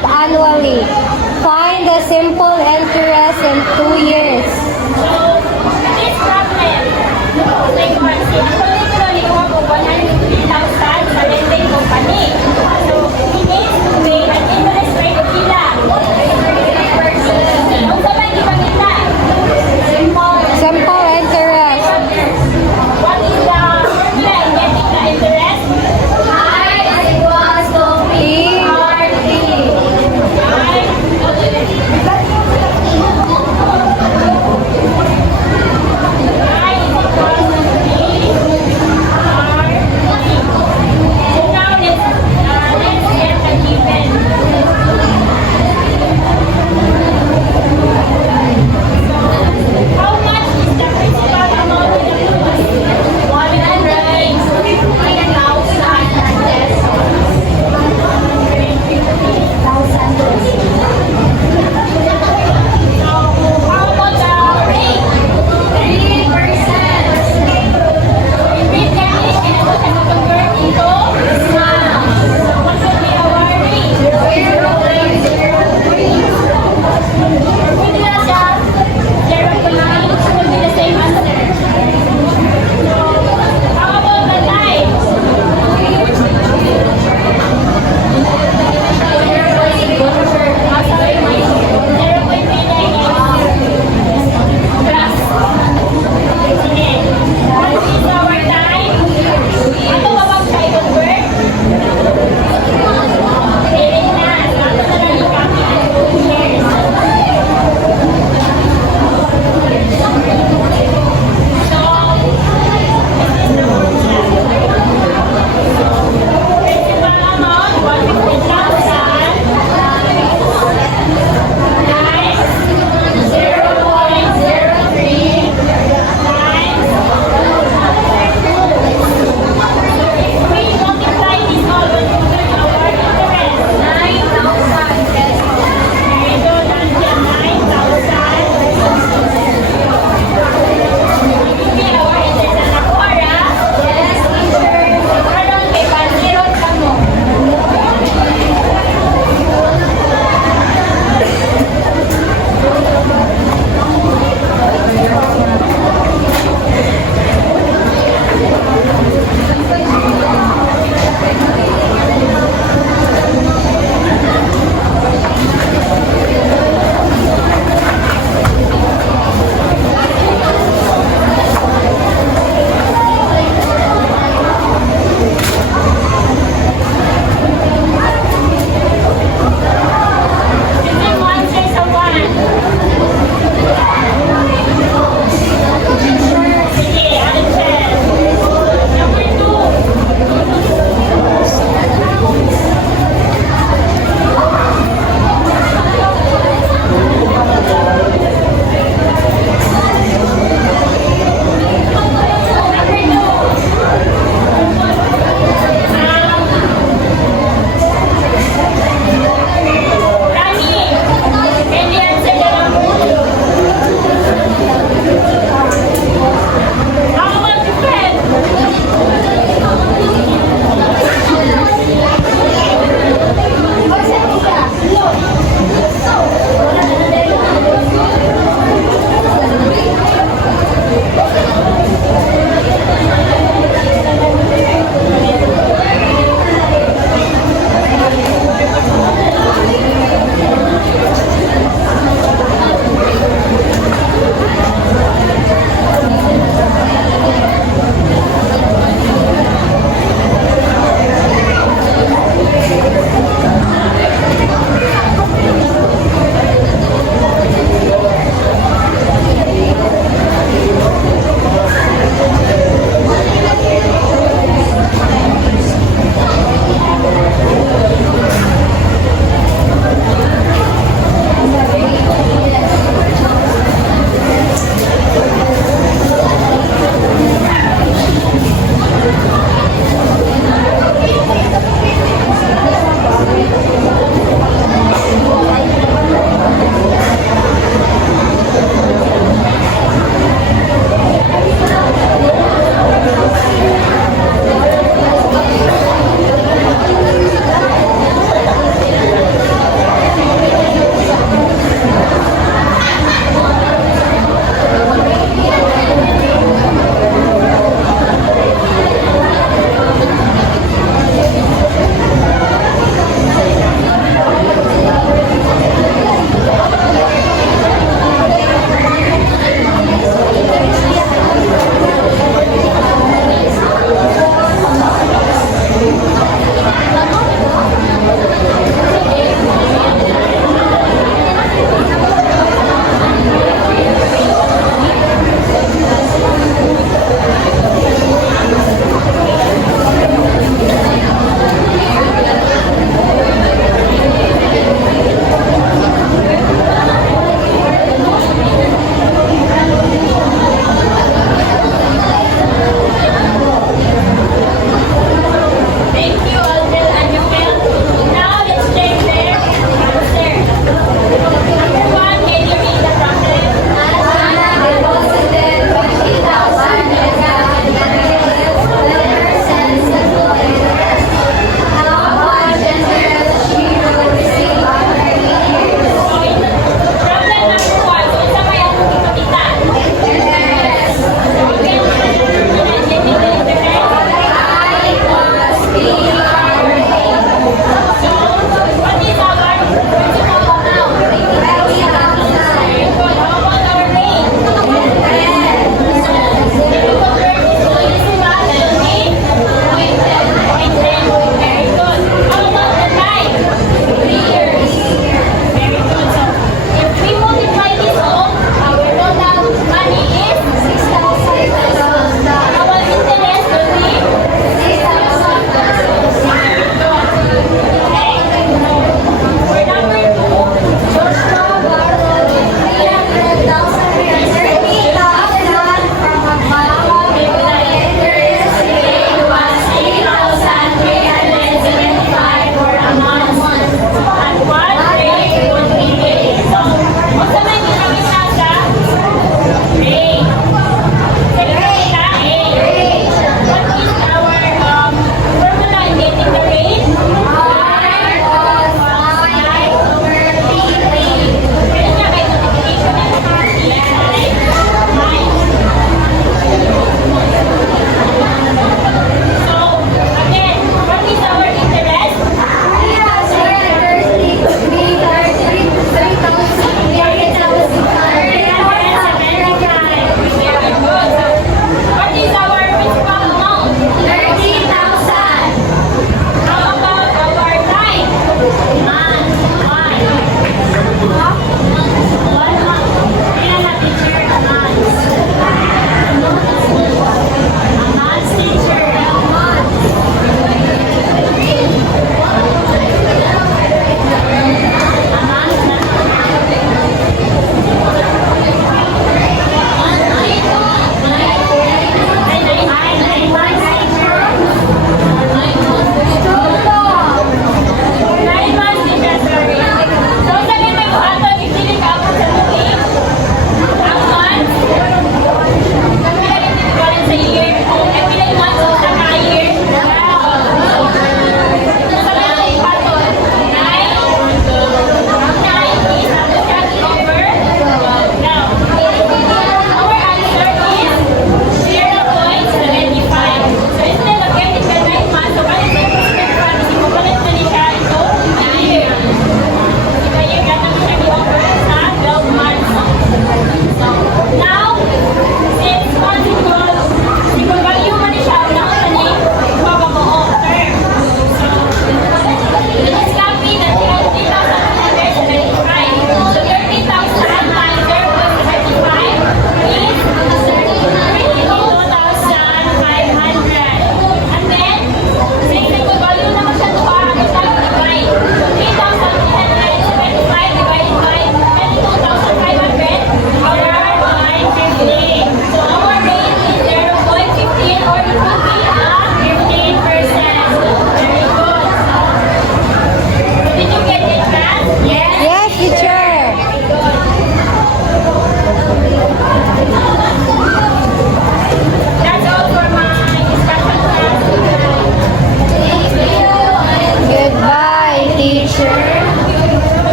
annually. Find the simple interest in 2 years. This problem, like one, particularly over 150,000 sa lending company. So, he needs to pay an interest rate of ilan? Kung sa may ipagita, Simple interest. what is the formula in getting the interest? I is equals to PRT. So now let's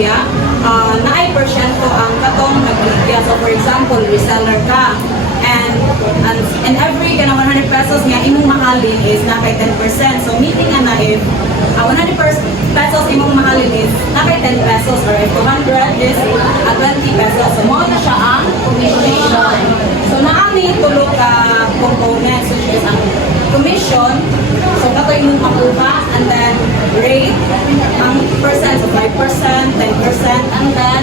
baligya, naay porsyento ang katong nagbaligya. So for example, reseller ka. And every kind of 100 pesos nga imong mahalin is na kay 10%. So meaning na if 100 pesos imong mahalin is na kay 10 pesos or if 200 is 20 pesos. So mo na siya ang commission. So naami tulo ka components which is ang commission. So kato imong makuha and then rate ang percent, so 5%, 10%, and then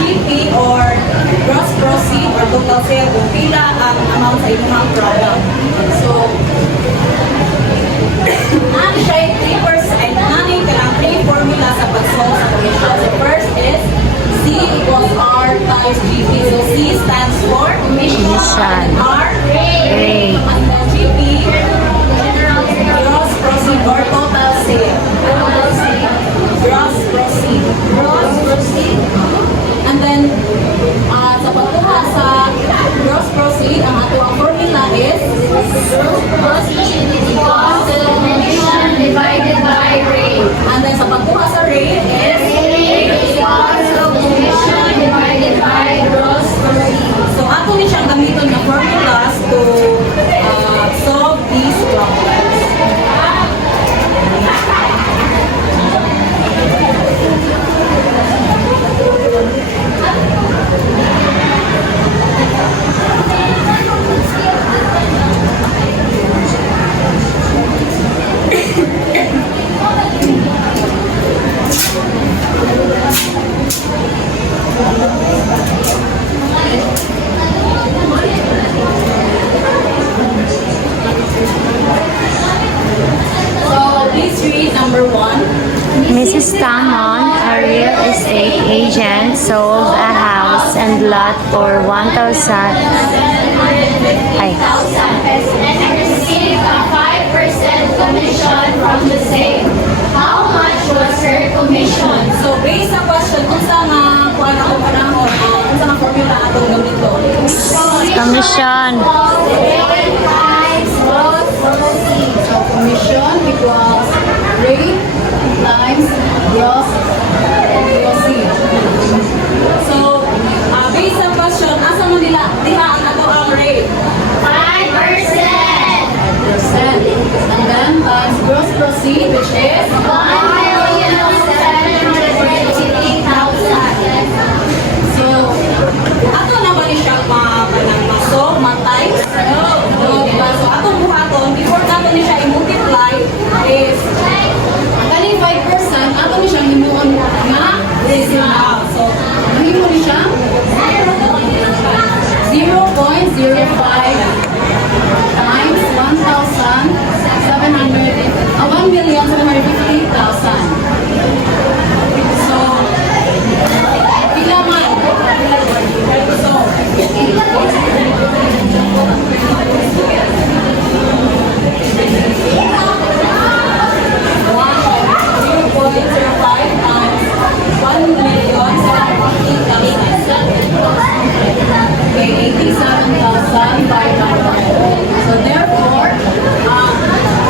GP or gross proceed or total sale kung pila ang amount sa imong product. So nani siya 3%, nani ka lang 3 formula sa pag-solve sa commission. So first is C equals R times GP. So C stands for commission, Commission. and R Rate. and then GP gross proceed or total sale. Gross proceed. Gross proceed. And then, sa pagkuha sa gross proceed, ang ato ang formula is gross proceed equals to commission divided by rate. And then, sa pagkuha sa rate is rate equals to commission divided by gross proceed. So, ato ni siyang gamiton na formulas to solve these problems. So, please read number 1. Mrs. Tamon, a real estate agent, sold a house and lot for 1,000. Ay, and received a 5% commission from the sale. How much was her commission? So, based sa question, kung sa nga kuha na kung panahon, kung sa nga formula atong gamito. commission. Rate times gross proceed. So commission equals rate times gross proceed. So, based sa question, asa mo nila, diha ang ato ang rate? 5%. And then times gross proceed, which is 1,728,000. So, ato na ba ni siya ma-so, ma-times? No, diba? So, atong buhaton, before nato ni siya i-multiply is galing 5%, ato ni siyang himuon nga decimal. So, mahimo ni siya 0.05 times 1,750,000. So, pila man? So, 0.05 times 1,750,000. Okay, 87,500. So therefore,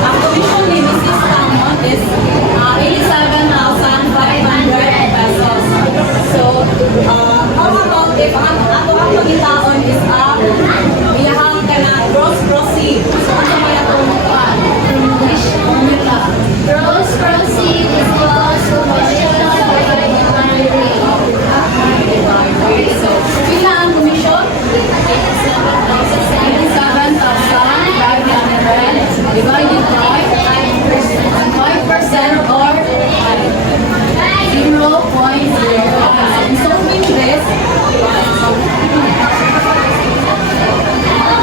ang commission ni Mrs. Tamon is 87,500 pesos. So, how about if ang ato ang pagkitaon is iyahang ka na gross proceed. So, ano may atong formula? Gross proceed is equals to commission divided by rate. So, pila ang commission? 87,500 divided by 5% or 0.05. And solving this,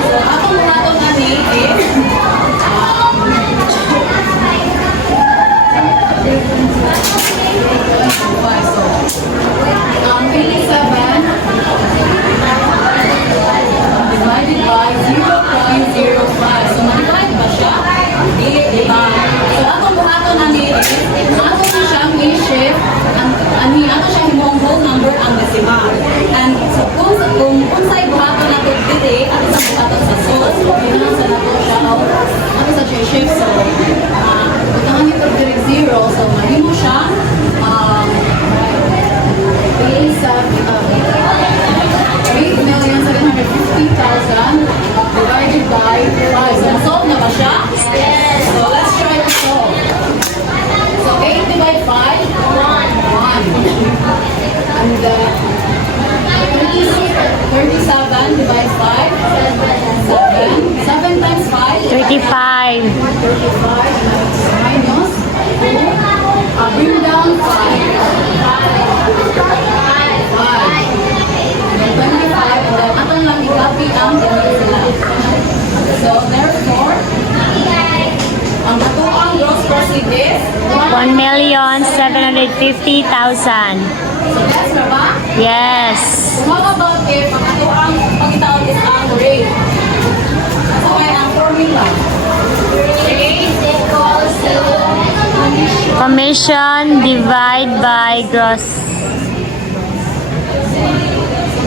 So, atong atong ani is ang 87 divided by 0.05. So, mag-divide ba siya? dili, diba? So, atong buhaton na ni, ato na siyang i-shift, ato siyang Ang whole number ang decimal. And so, kung unsay buhaton nato dili, ato sa buhaton sa source. Kailangan sa nato siya, ato sa siya shift. So, butangan nito direct 0. So, mahimo siya, is 8,750,000 divided by 5. So, solve na ba siya? Yes. So, let's try to solve. So, 8 divided 5? 1. And 37 divided 5? 7. 7 times 5? 35. 35 minus 2. Bring down 5. 5. 25. Then, atong lang i-copy ang ganito. So, therefore, ang katuang gross proceed is 1,750,000. So, that's right ba? Yes. So, how about if ang katuang pagkitaon is ang rate? So, ay ang formula. Rate equals to Commission divide by gross.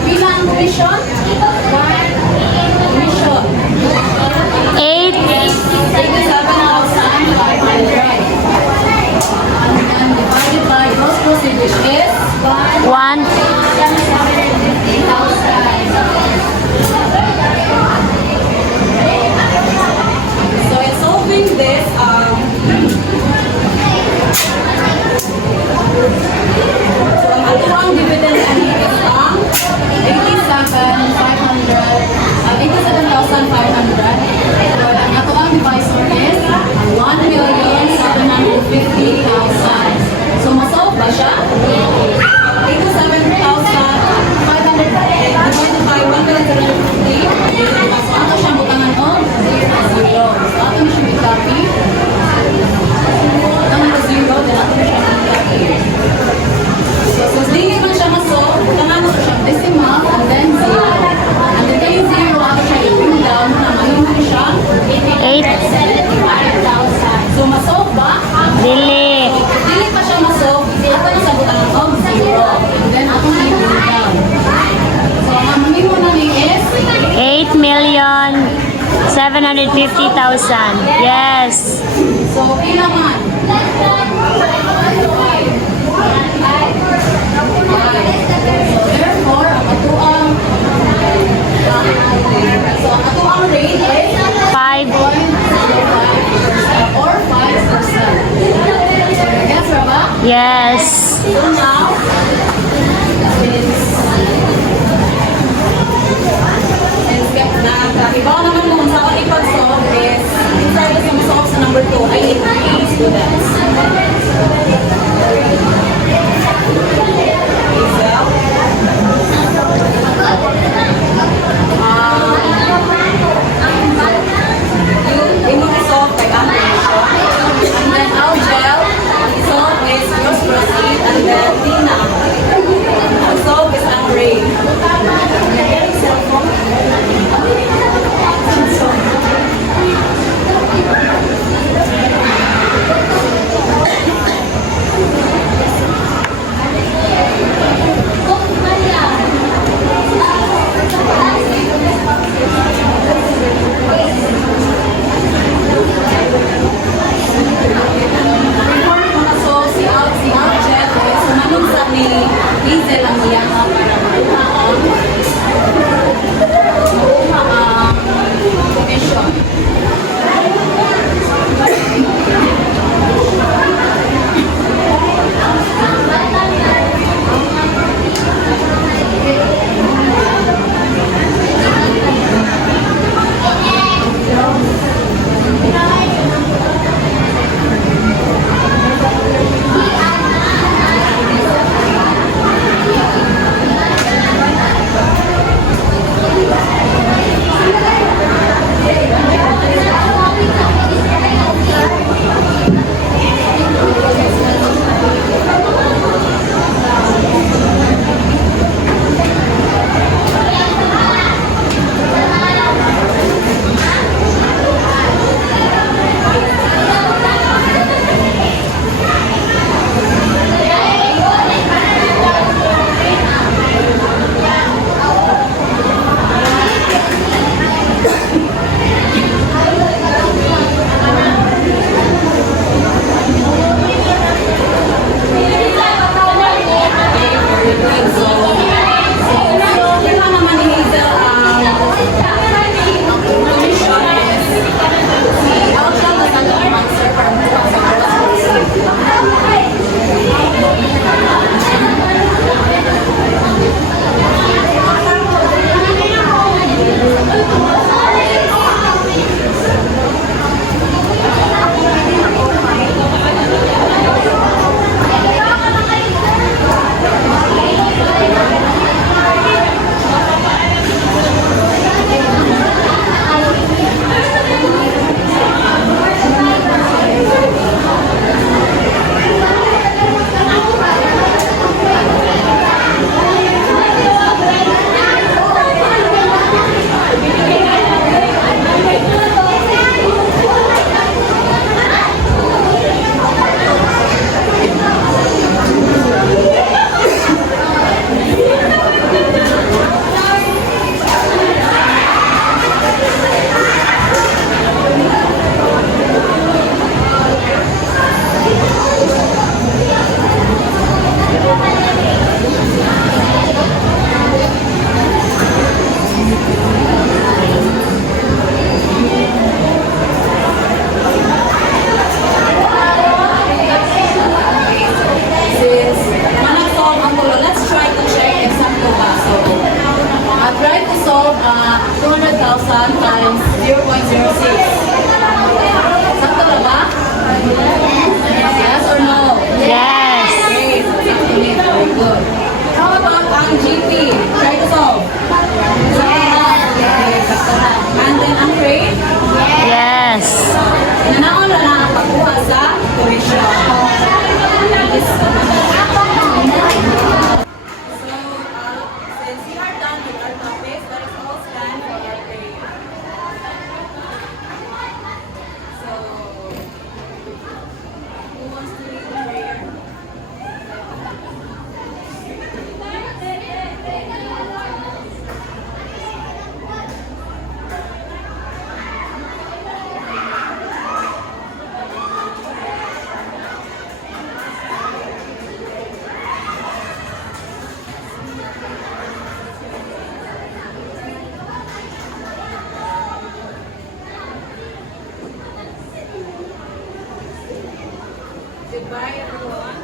Pila ang commission? 1 commission. 8. 87,500. And divided by gross proceed, which is 1. 750,000. So in solving this, so ang atuang dividend ani is ang 87,500. So ang atuang divisor is 1,750,000. So masolve ba siya? 87,500 divided by 1,750. So ato siyang butangan o 0. So ato na siya i-copy. Butangan ko 0, then ato na siya i-copy. So since hindi man siya masolve, butangan ko siya decimal and then 0. And then kayo 0, ato siya i-bring down na mahimong siya 8. 75,000. So masolve ba? Dili. Dili pa siya masolve, ato na sa butangan o 0. And then ato na i-bring down. So ang mahimo na ni is 8,750,000. Yes. so pila man? 5. So therefore, ang atuang rate is 5. 0.05 or 5%. Yes, Raba? Yes. So now, since nakaibaw naman mo kung saan ipag-solve is, try to solve sa number 2 ay 8 students. So, times 0.06. Sakto na ba? Yes or no? Yes. Okay, 6 minutes. Very good. How about ang GP? Try to solve. Sakto na. Okay, sakto na. And then ang rate? Yes. Nanaon na na ang pagkuha sa tuition. So, since we are done with our topics, let us all stand for our prayer. So, who wants to lead the prayer? Goodbye, everyone.